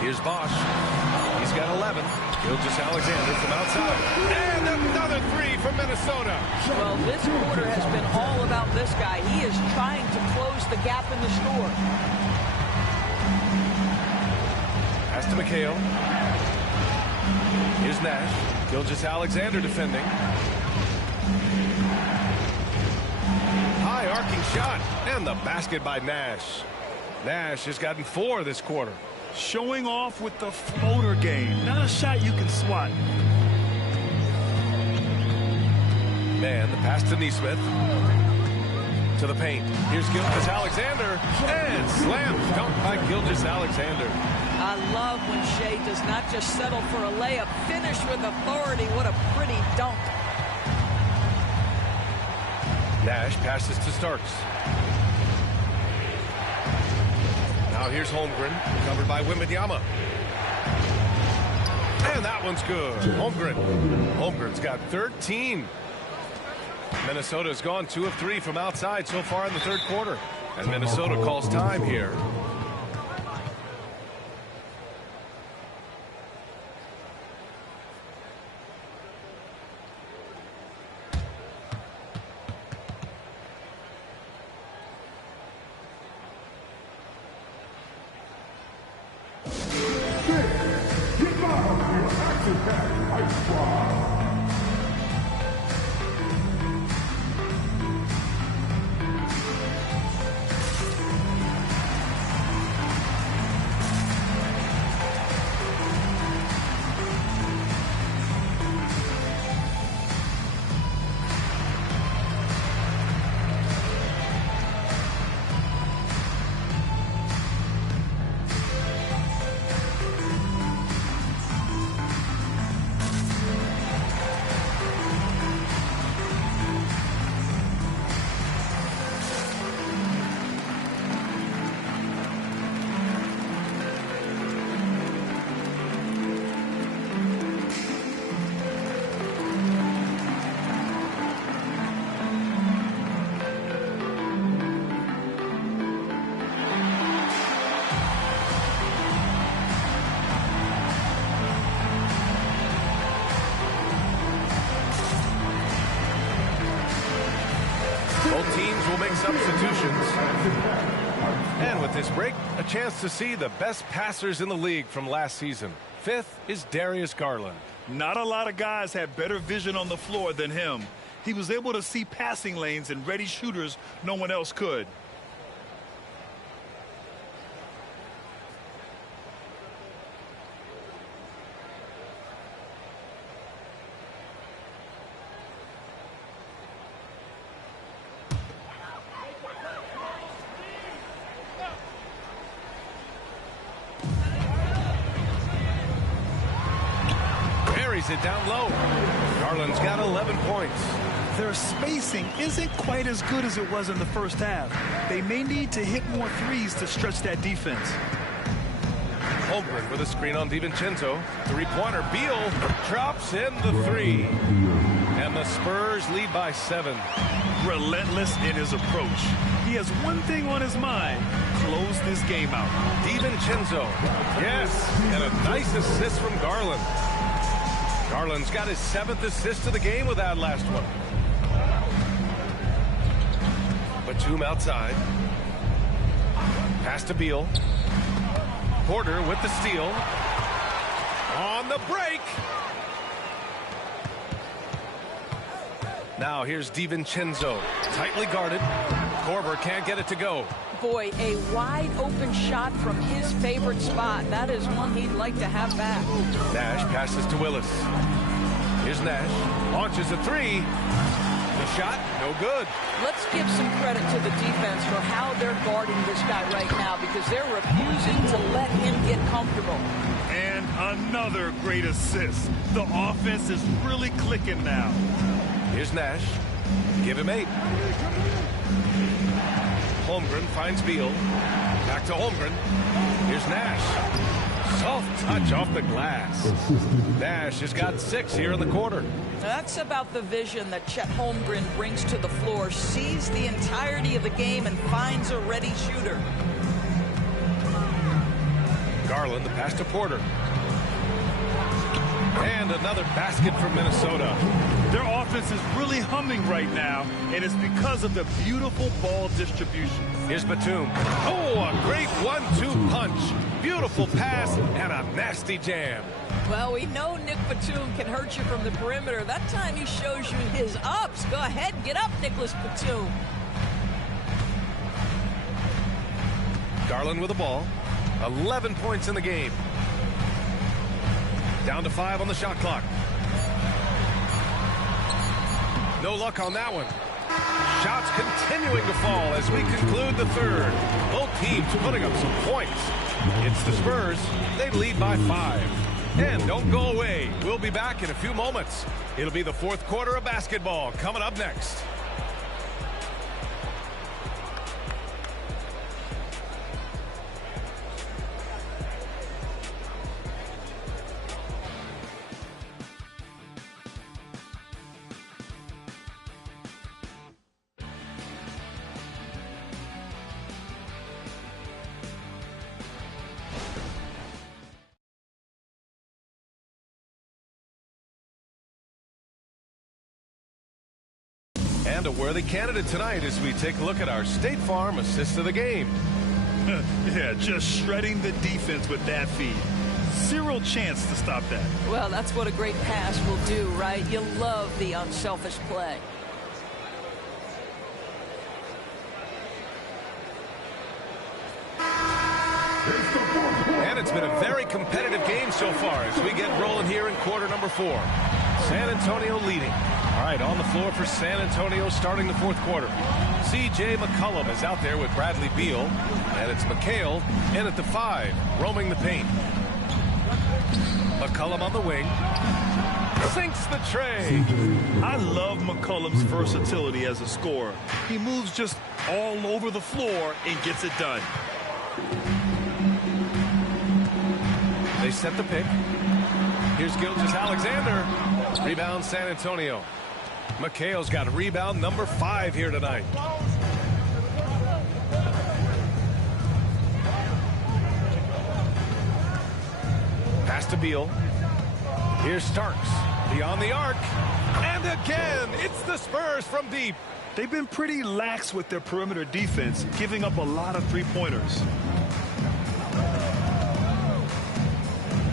Here's Bosch. He's got 11. Gilgeous-Alexander from outside. And another three from Minnesota. Well, this quarter has been all about this guy. He is trying to close the gap in the score. Pass to McHale. Here's Nash. Gilgeous-Alexander defending. High arcing shot. And the basket by Nash. Nash has gotten 4 this quarter. Showing off with the floater game. Not a shot you can swat. Man, the pass to Neesmith. To the paint. Here's Gilgeous-Alexander. And slam dunk by Gilgeous-Alexander. I love when Shai does not just settle for a layup. Finish with authority. What a pretty dunk. Nash passes to Starks. Now here's Holmgren, covered by Wembanyama. And that one's good. Holmgren's got 13. Minnesota's gone 2 of 3 from outside so far in the third quarter. And Minnesota calls time here. Both teams will make substitutions. And with this break, a chance to see the best passers in the league from last season. 5th is Darius Garland. Not a lot of guys had better vision on the floor than him. He was able to see passing lanes and ready shooters no one else could. It down low. Garland's got 11 points. Their spacing isn't quite as good as it was in the first half. They may need to hit more threes to stretch that defense. Holmgren with a screen on DiVincenzo. Three-pointer. Beal drops in the 3. And the Spurs lead by 7. Relentless in his approach. He has one thing on his mind. Close this game out. DiVincenzo. Yes. And a nice assist from Garland. Garland's got his 7th assist of the game with that last one. Batum outside. Pass to Beal. Porter with the steal. On the break. Now here's DiVincenzo. Tightly guarded. Korver can't get it to go. Boy, a wide open shot from his favorite spot. That is one he'd like to have back. Nash passes to Willis. Here's Nash. Launches a three. The shot, no good. Let's give some credit to the defense for how they're guarding this guy right now, because they're refusing to let him get comfortable. And another great assist. The offense is really clicking now. Here's Nash. Give him 8. Holmgren finds Beal. Back to Holmgren. Here's Nash. Soft touch off the glass. Nash has got 6 here in the quarter. That's about the vision that Chet Holmgren brings to the floor. Sees the entirety of the game and finds a ready shooter. Garland, the pass to Porter. And another basket from Minnesota. Their offense is really humming right now, and it's because of the beautiful ball distribution. Here's Batum. Oh, a great 1-2 punch. Beautiful pass and a nasty jam. Well, we know Nick Batum can hurt you from the perimeter. That time he shows you his ups. Go ahead, get up, Nicholas Batum. Garland with the ball. 11 points in the game. Down to 5 on the shot clock. No luck on that one. Shots continuing to fall as we conclude the third. Both teams putting up some points. It's the Spurs. They lead by 5. And don't go away. We'll be back in a few moments. It'll be the fourth quarter of basketball coming up next. And a worthy candidate tonight as we take a look at our State Farm assist of the game. Yeah, just shredding the defense with that feed. Zero chance to stop that. Well, that's what a great pass will do, right? You love the unselfish play. And it's been a very competitive game so far as we get rolling here in quarter number 4. San Antonio leading. All right, on the floor for San Antonio starting the fourth quarter. C.J. McCollum is out there with Bradley Beal. And it's McHale in at the 5, roaming the paint. McCollum on the wing. Sinks the tray. I love McCollum's versatility as a scorer. He moves just all over the floor and gets it done. They set the pick. Here's Gilgeous-Alexander. Rebound San Antonio. McHale's got rebound number 5 here tonight. Pass to Beal. Here's Starks. Beyond the arc. And again, it's the Spurs from deep. They've been pretty lax with their perimeter defense, giving up a lot of three-pointers.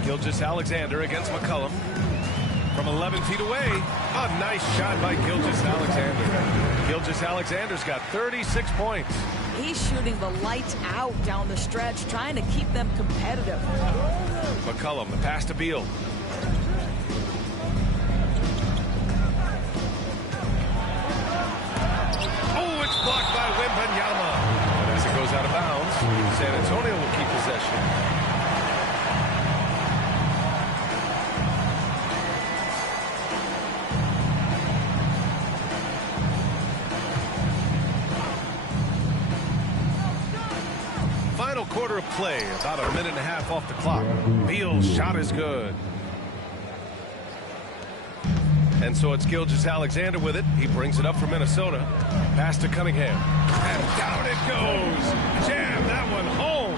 Gilgeous-Alexander against McCollum. From 11 feet away. A nice shot by Gilgeous-Alexander. Gilgeous-Alexander's got 36 points. He's shooting the lights out down the stretch, trying to keep them competitive. McCollum, the pass to Beal. Oh, it's blocked by Wembanyama. And as it goes out of bounds, San Antonio will keep possession. Final quarter of play, about a minute and a half off the clock. Beal's shot is good. And so it's Gilgeous-Alexander with it. He brings it up for Minnesota. Pass to Cunningham. And down it goes. Jam that one home.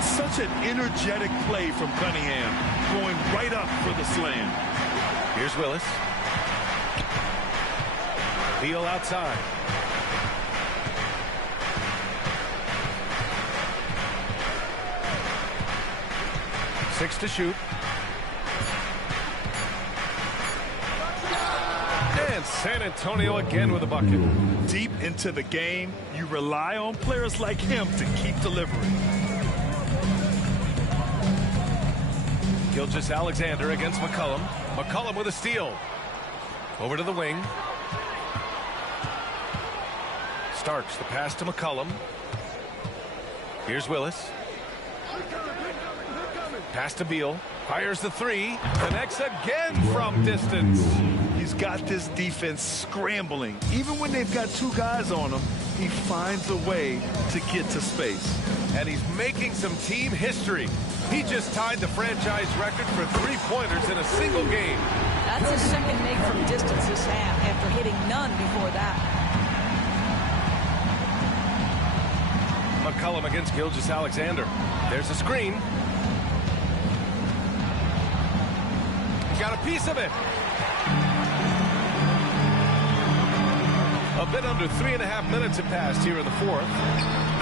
Such an energetic play from Cunningham, going right up for the slam. Here's Willis. Beal outside. Six to shoot. San Antonio again with a bucket. Deep into the game, you rely on players like him to keep delivering. Gilgeous-Alexander against McCollum. McCollum with a steal. Over to the wing. Starks the pass to McCollum. Here's Willis. Pass to Beal. Fires the three. Connects again from distance. He's got this defense scrambling. Even when they've got two guys on him, he finds a way to get to space. And he's making some team history. He just tied the franchise record for three-pointers in a single game. That's his second make from distance this half after hitting none before that. McCollum against Gilgeous-Alexander. There's a screen. He got a piece of it. A bit under 3.5 minutes have passed here in the fourth.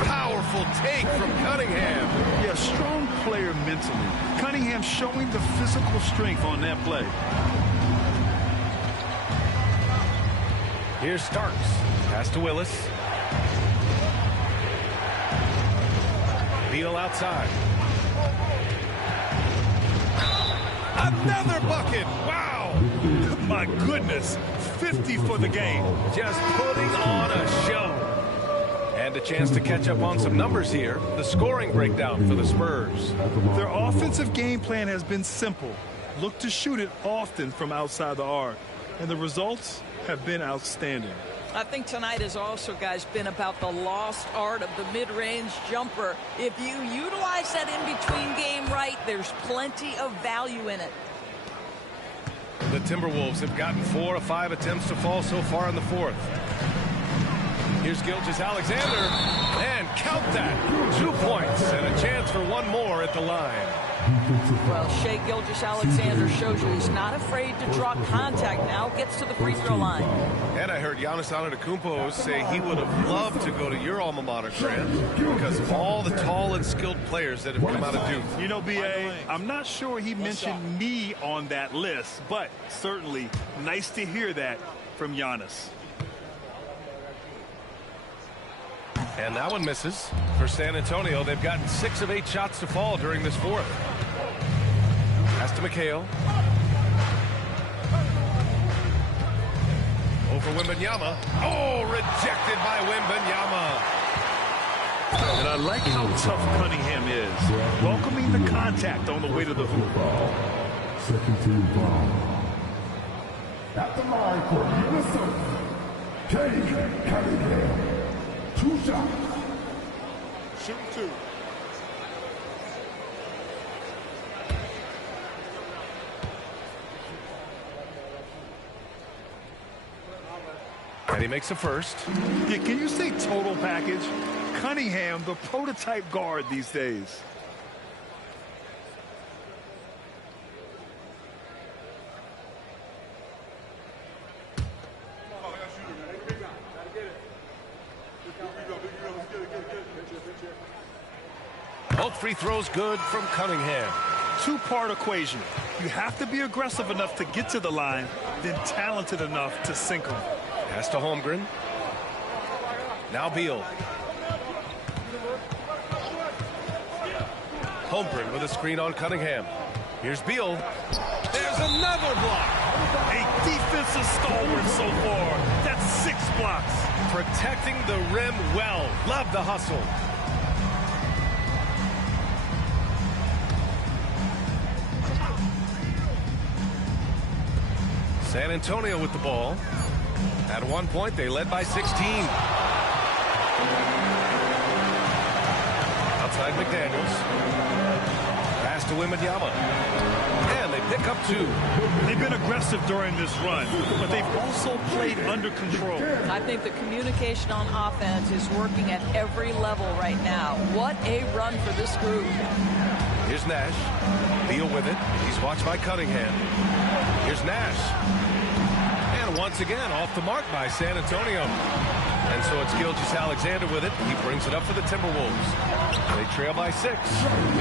Powerful take from Cunningham. Yeah, strong player mentally. Cunningham showing the physical strength on that play. Here's Starks. Pass to Willis. Beal outside. Another bucket. Wow. My goodness. 50 for the game. Just putting on a show. And a chance to catch up on some numbers here. The scoring breakdown for the Spurs. Their offensive game plan has been simple. Look to shoot it often from outside the arc. And the results have been outstanding. I think tonight has also, guys, been about the lost art of the mid-range jumper. If you utilize that in-between game right, there's plenty of value in it. The Timberwolves have gotten 4 of 5 attempts to fall so far in the fourth. Here's Gilgeous-Alexander, and count that. 2 points and a chance for one more at the line. Well, Shai Gilgeous-Alexander shows you he's not afraid to draw contact. Now gets to the free throw line. And I heard Giannis Antetokounmpo say he would have loved to go to your alma mater, Grant, because of all the tall and skilled players that have come out of Duke. You know, B.A., I'm not sure he mentioned me on that list, but certainly nice to hear that from Giannis. And that one misses. For San Antonio, they've gotten 6 of 8 shots to fall during this fourth. Pass to McHale. Over Wembanyama. Oh, rejected by Wembanyama. And I like how tough Cunningham is. Welcoming the contact on the way to the hoop. Second team foul. At the line for Minnesota, Cade Cunningham. 2 shots. Shoot 2. And he makes a first. Yeah, can you say total package? Cunningham, the prototype guard these days. Both free throws good from Cunningham. Two-part equation. You have to be aggressive enough to get to the line, then talented enough to sink them. Pass to Holmgren. Now Beal. Holmgren with a screen on Cunningham. Here's Beal. There's another block. A defensive stalwart so far. That's 6 blocks. Protecting the rim well. Love the hustle. San Antonio with the ball. At one point, they led by 16. Outside McDaniels. Pass to Wembanyama. And they pick up 2. They've been aggressive during this run, but they've also played under control. I think the communication on offense is working at every level right now. What a run for this group. Here's Nash. Beal with it. He's watched by Cunningham. Here's Nash. And once again, off the mark by San Antonio. And so it's Gilgeous-Alexander with it. He brings it up for the Timberwolves. They trail by 6.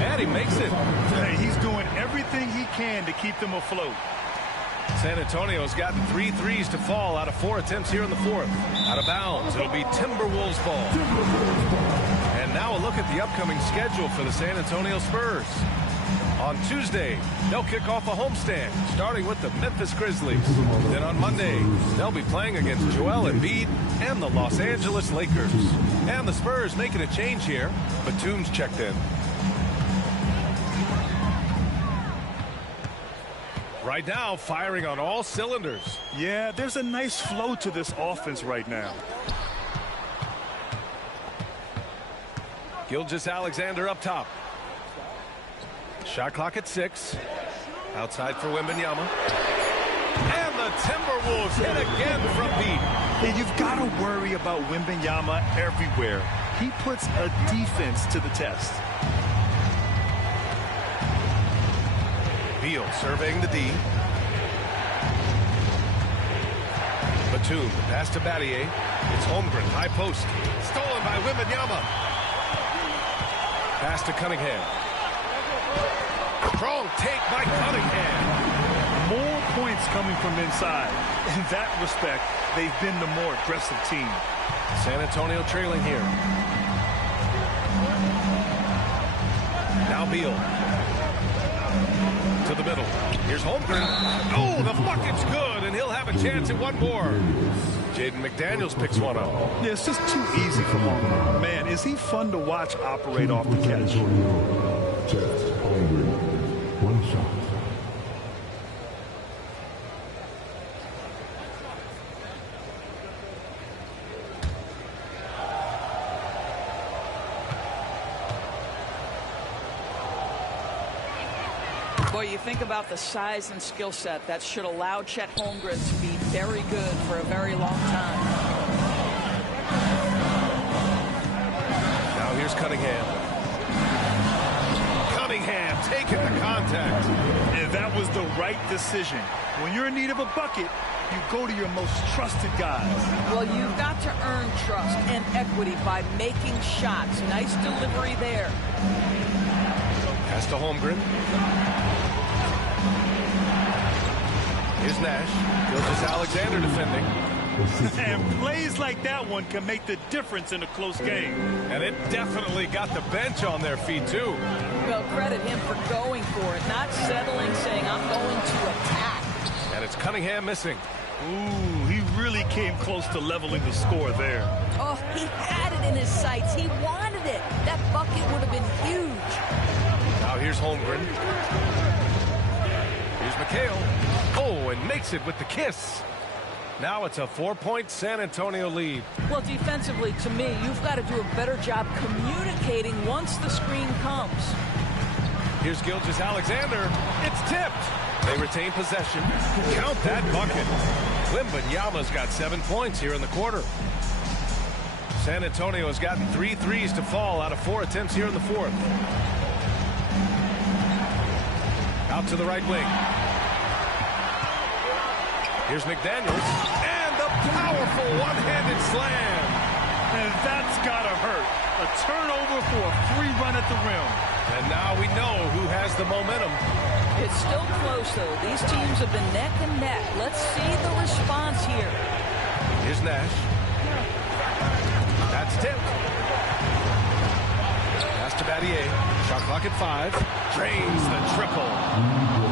And he makes it. Hey, he's doing everything he can to keep them afloat. San Antonio's gotten 3 threes to fall out of 4 attempts here in the fourth. Out of bounds. It'll be Timberwolves ball. And now a look at the upcoming schedule for the San Antonio Spurs. On Tuesday, they'll kick off a homestand, starting with the Memphis Grizzlies. Then on Monday, they'll be playing against Joel Embiid and the Los Angeles Lakers. And the Spurs making a change here. Batum's checked in. Right now, firing on all cylinders. Yeah, there's a nice flow to this offense right now. Gilgeous-Alexander up top. Shot clock at 6. Outside for Wembanyama. And the Timberwolves hit again from deep. Hey, you've got to worry about Wembanyama everywhere. He puts a defense to the test. Beal surveying the D. Batum, the pass to Battier. It's Holmgren, high post. Stolen by Wembanyama. Pass to Cunningham. Strong take by Cunningham. More points coming from inside. In that respect, they've been the more aggressive team. San Antonio trailing here. Now Beal. To the middle. Here's Holmgren. Oh, the bucket's good, and he'll have a chance at one more. Jaden McDaniels picks one up. Yeah, it's just too easy for Holmgren. Man, is he fun to watch operate off the catch. One shot. Boy, you think about the size and skill set that should allow Chet Holmgren to be very good for a very long time. Now here's Cunningham. Cunningham taking the contact. And that was the right decision. When you're in need of a bucket, you go to your most trusted guys. Well, you've got to earn trust and equity by making shots. Nice delivery there. Pass to Holmgren. Here's Nash. Gilgeous-Alexander defending. And plays like that one can make the difference in a close game. And it definitely got the bench on their feet, too. Well, credit him for going for it, not settling, saying, I'm going to attack. And it's Cunningham missing. Ooh, he really came close to leveling the score there. Oh, he had it in his sights. He wanted it. That bucket would have been huge. Now here's Holmgren. Here's McHale. Oh, and makes it with the kiss. Now it's a 4-point San Antonio lead. Well, defensively, to me, you've got to do a better job communicating once the screen comes. Here's Gilgeous-Alexander. It's tipped. They retain possession. Count that bucket. Wembanyama's got 7 points here in the quarter. San Antonio has gotten 3 threes to fall out of 4 attempts here in the fourth. Out to the right wing. Here's McDaniels. And the powerful one-handed slam. And that's got to hurt. A turnover for a free run at the rim. And now we know who has the momentum. It's still close, though. These teams have been neck and neck. Let's see the response here. Here's Nash. That's tipped. Pass to Battier. Shot clock at 5. Drains the triple.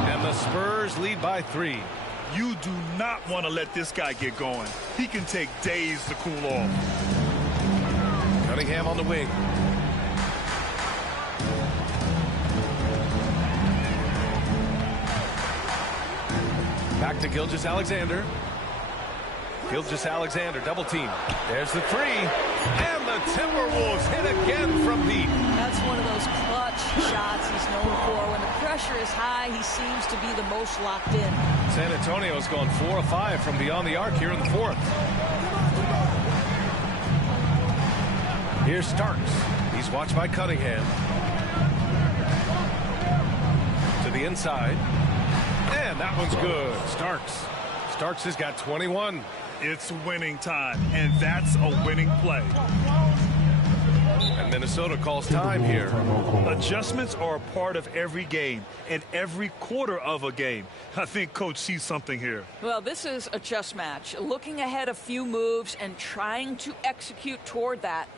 And the Spurs lead by 3. You do not want to let this guy get going. He can take days to cool off. Cunningham on the wing. Back to Gilgeous-Alexander. Gilgeous-Alexander double team. There's the 3. And the Timberwolves hit again from deep. That's one of those clutch shots he's known for. When the pressure is high, he seems to be the most locked in. San Antonio's gone 4 of 5 from beyond the arc here in the fourth. Here's Starks. He's watched by Cunningham. To the inside. And that one's good. Starks has got 21. It's winning time, and that's a winning play. And Minnesota calls time here. Adjustments are a part of every game and every quarter of a game. I think Coach sees something here. Well, this is a chess match. Looking ahead a few moves and trying to execute toward that.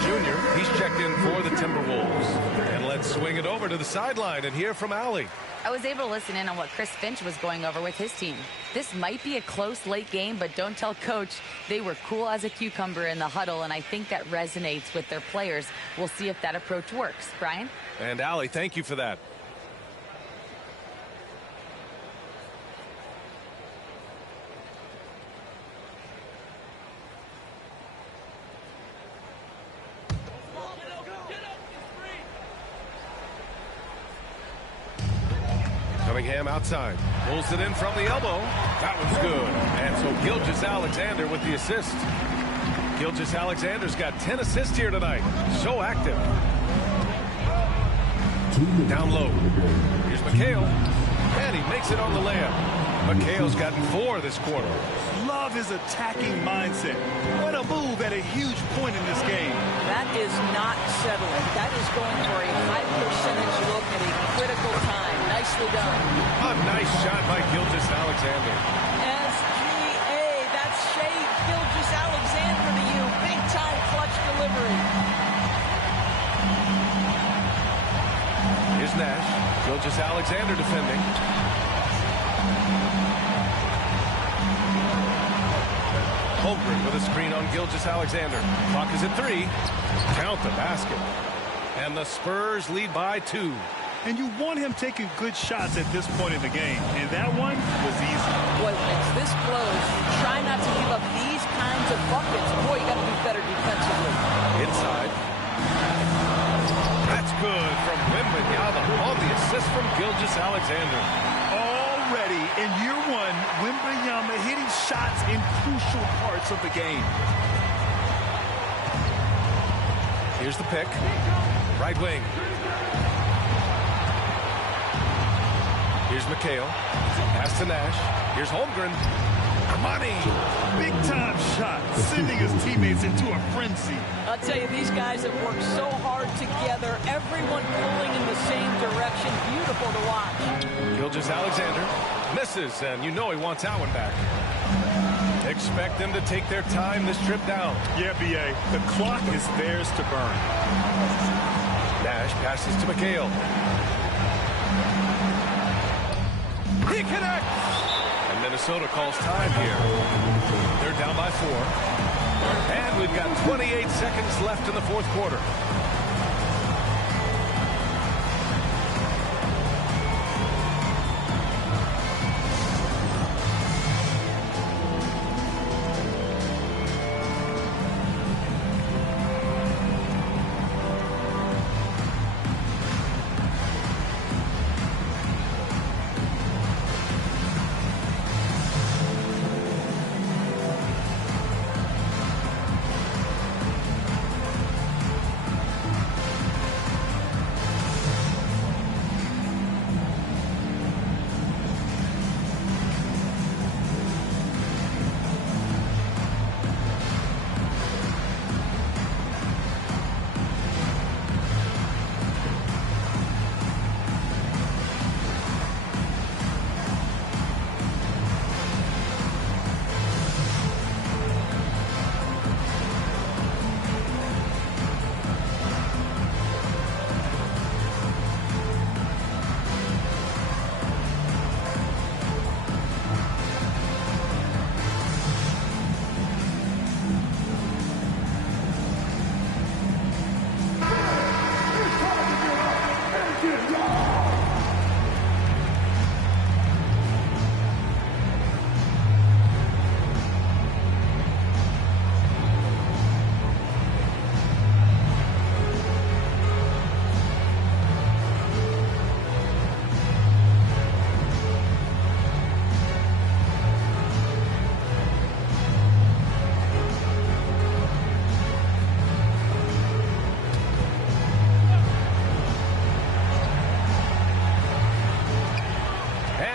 Jr. He's checked in for the Timberwolves. And let's swing it over to the sideline and hear from Allie. I was able to listen in on what Chris Finch was going over with his team. This might be a close late game, but don't tell Coach. They were cool as a cucumber in the huddle, and I think that resonates with their players. We'll see if that approach works. Brian? And Allie, thank you for that. Cunningham outside. Pulls it in from the elbow. That one's good. And so Gilgeous-Alexander with the assist. Gilgeous-Alexander's got 10 assists here tonight. So active. Down low. Here's McHale. And he makes it on the layup. McHale's gotten 4 this quarter. Love his attacking mindset. What a move at a huge point in this game. That is not settling. That is going for a high percentage look at a critical time. Nicely done. A nice shot by Gilgeous-Alexander. SGA. That's Shea Gilgeous-Alexander to you. Big time clutch delivery. Here's Nash. Gilgeous-Alexander defending. Holmgren with a screen on Gilgeous-Alexander. Clock is at 3. Count the basket. And the Spurs lead by 2. And you want him taking good shots at this point in the game. And that one was easy. Boy, when it's this close, you try not to give up these kinds of buckets. Boy, you got to be better defensively. Inside. That's good from Wembanyama on the assist from Gilgeous-Alexander. Already in year 1, Wembanyama hitting shots in crucial parts of the game. Here's the pick. Right wing. Here's McHale. Pass to Nash. Here's Holmgren. Money. Big time shot, sending his teammates into a frenzy. I'll tell you, these guys have worked so hard together. Everyone pulling in the same direction. Beautiful to watch. Gilgeous-Alexander misses, and you know he wants that one back. Expect them to take their time this trip down. Yeah, B.A. The clock is theirs to burn. Nash passes to McHale. He connects! And Minnesota calls time here. They're down by 4. And we've got 28 seconds left in the fourth quarter.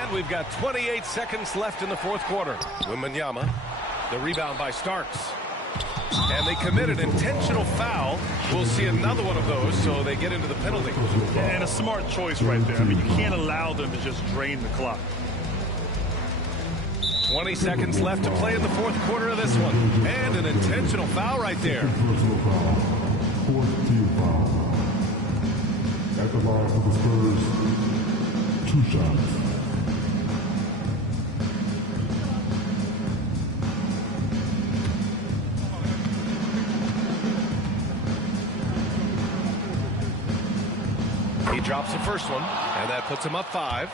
And we've got 28 seconds left in the fourth quarter. Wembanyama, the rebound by Starks. And they committed intentional foul. We'll see another one of those, so they get into the penalty. And a smart choice right there. I mean, you can't allow them to just drain the clock. 20 seconds left to play in the fourth quarter of this one. And an intentional foul right there. Personal foul. Fourth team foul. At the line for the Spurs, 2 shots. He drops the first one, and that puts him up 5.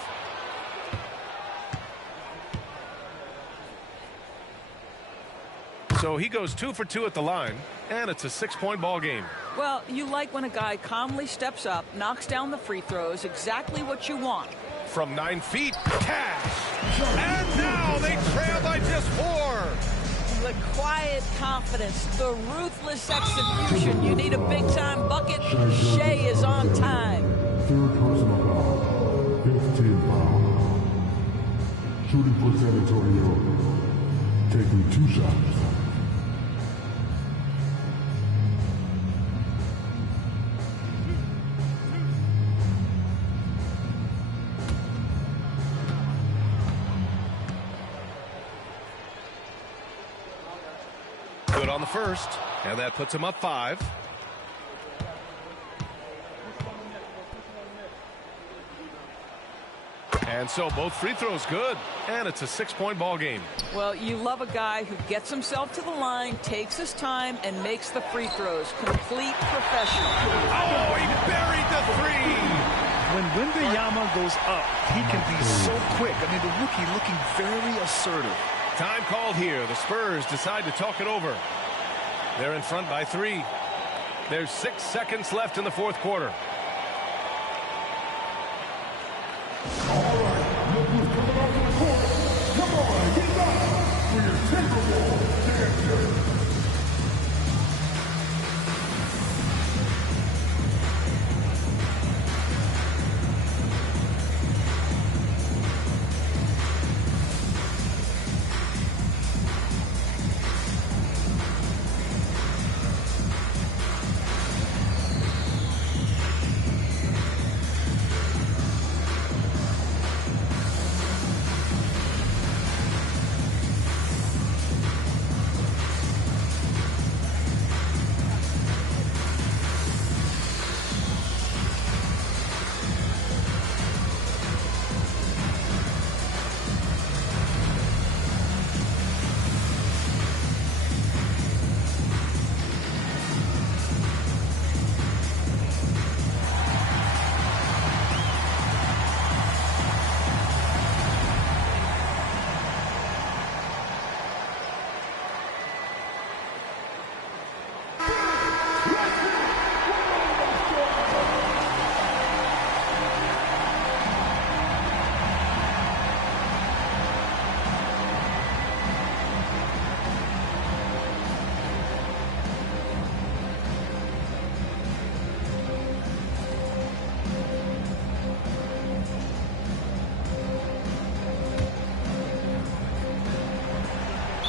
So he goes 2 for 2 at the line, and it's a 6-point ball game. Well, you like when a guy calmly steps up, knocks down the free throws, exactly what you want. From 9 feet, cash. And now they trail by just 4. The quiet confidence, the ruthless execution. You need a big-time bucket. Shea is on time. Third personal foul. Fifth team foul. Shooting for San Antonio. Taking 2 shots. Good on the first, and that puts him up 5. And so both free throws good, and it's a 6-point ball game. Well, you love a guy who gets himself to the line, takes his time, and makes the free throws. Complete professional. Oh, he buried the 3. When Wembanyama goes up, he can be so quick. I mean, the rookie looking very assertive. Time called here. The Spurs decide to talk it over. They're in front by 3. There's 6 seconds left in the fourth quarter. All right, look who's coming out to the court. Come on, get up for your Timberwolves dancer.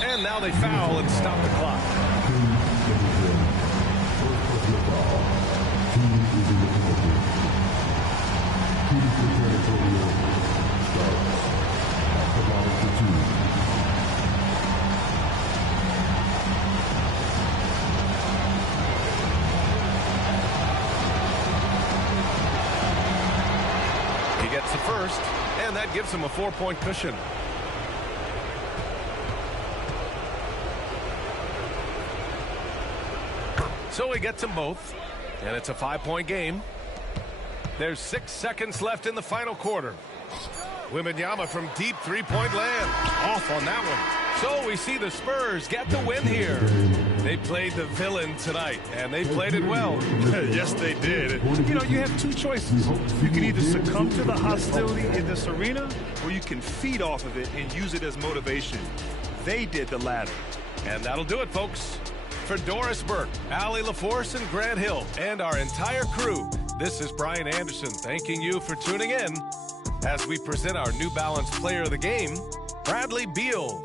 And now they foul and stop the clock. He gets the first, and that gives him a 4-point cushion. So he gets them both, and it's a 5-point game. There's 6 seconds left in the final quarter. Wembanyama from deep 3-point land. Off on that one. So we see the Spurs get the win here. They played the villain tonight, and they played it well. Yes, they did. You know, you have 2 choices. You can either succumb to the hostility in this arena, or you can feed off of it and use it as motivation. They did the latter. And that'll do it, folks. For Doris Burke, Allie LaForce, and Grant Hill, and our entire crew, this is Brian Anderson thanking you for tuning in. as we present our New Balance Player of the Game, Bradley Beal.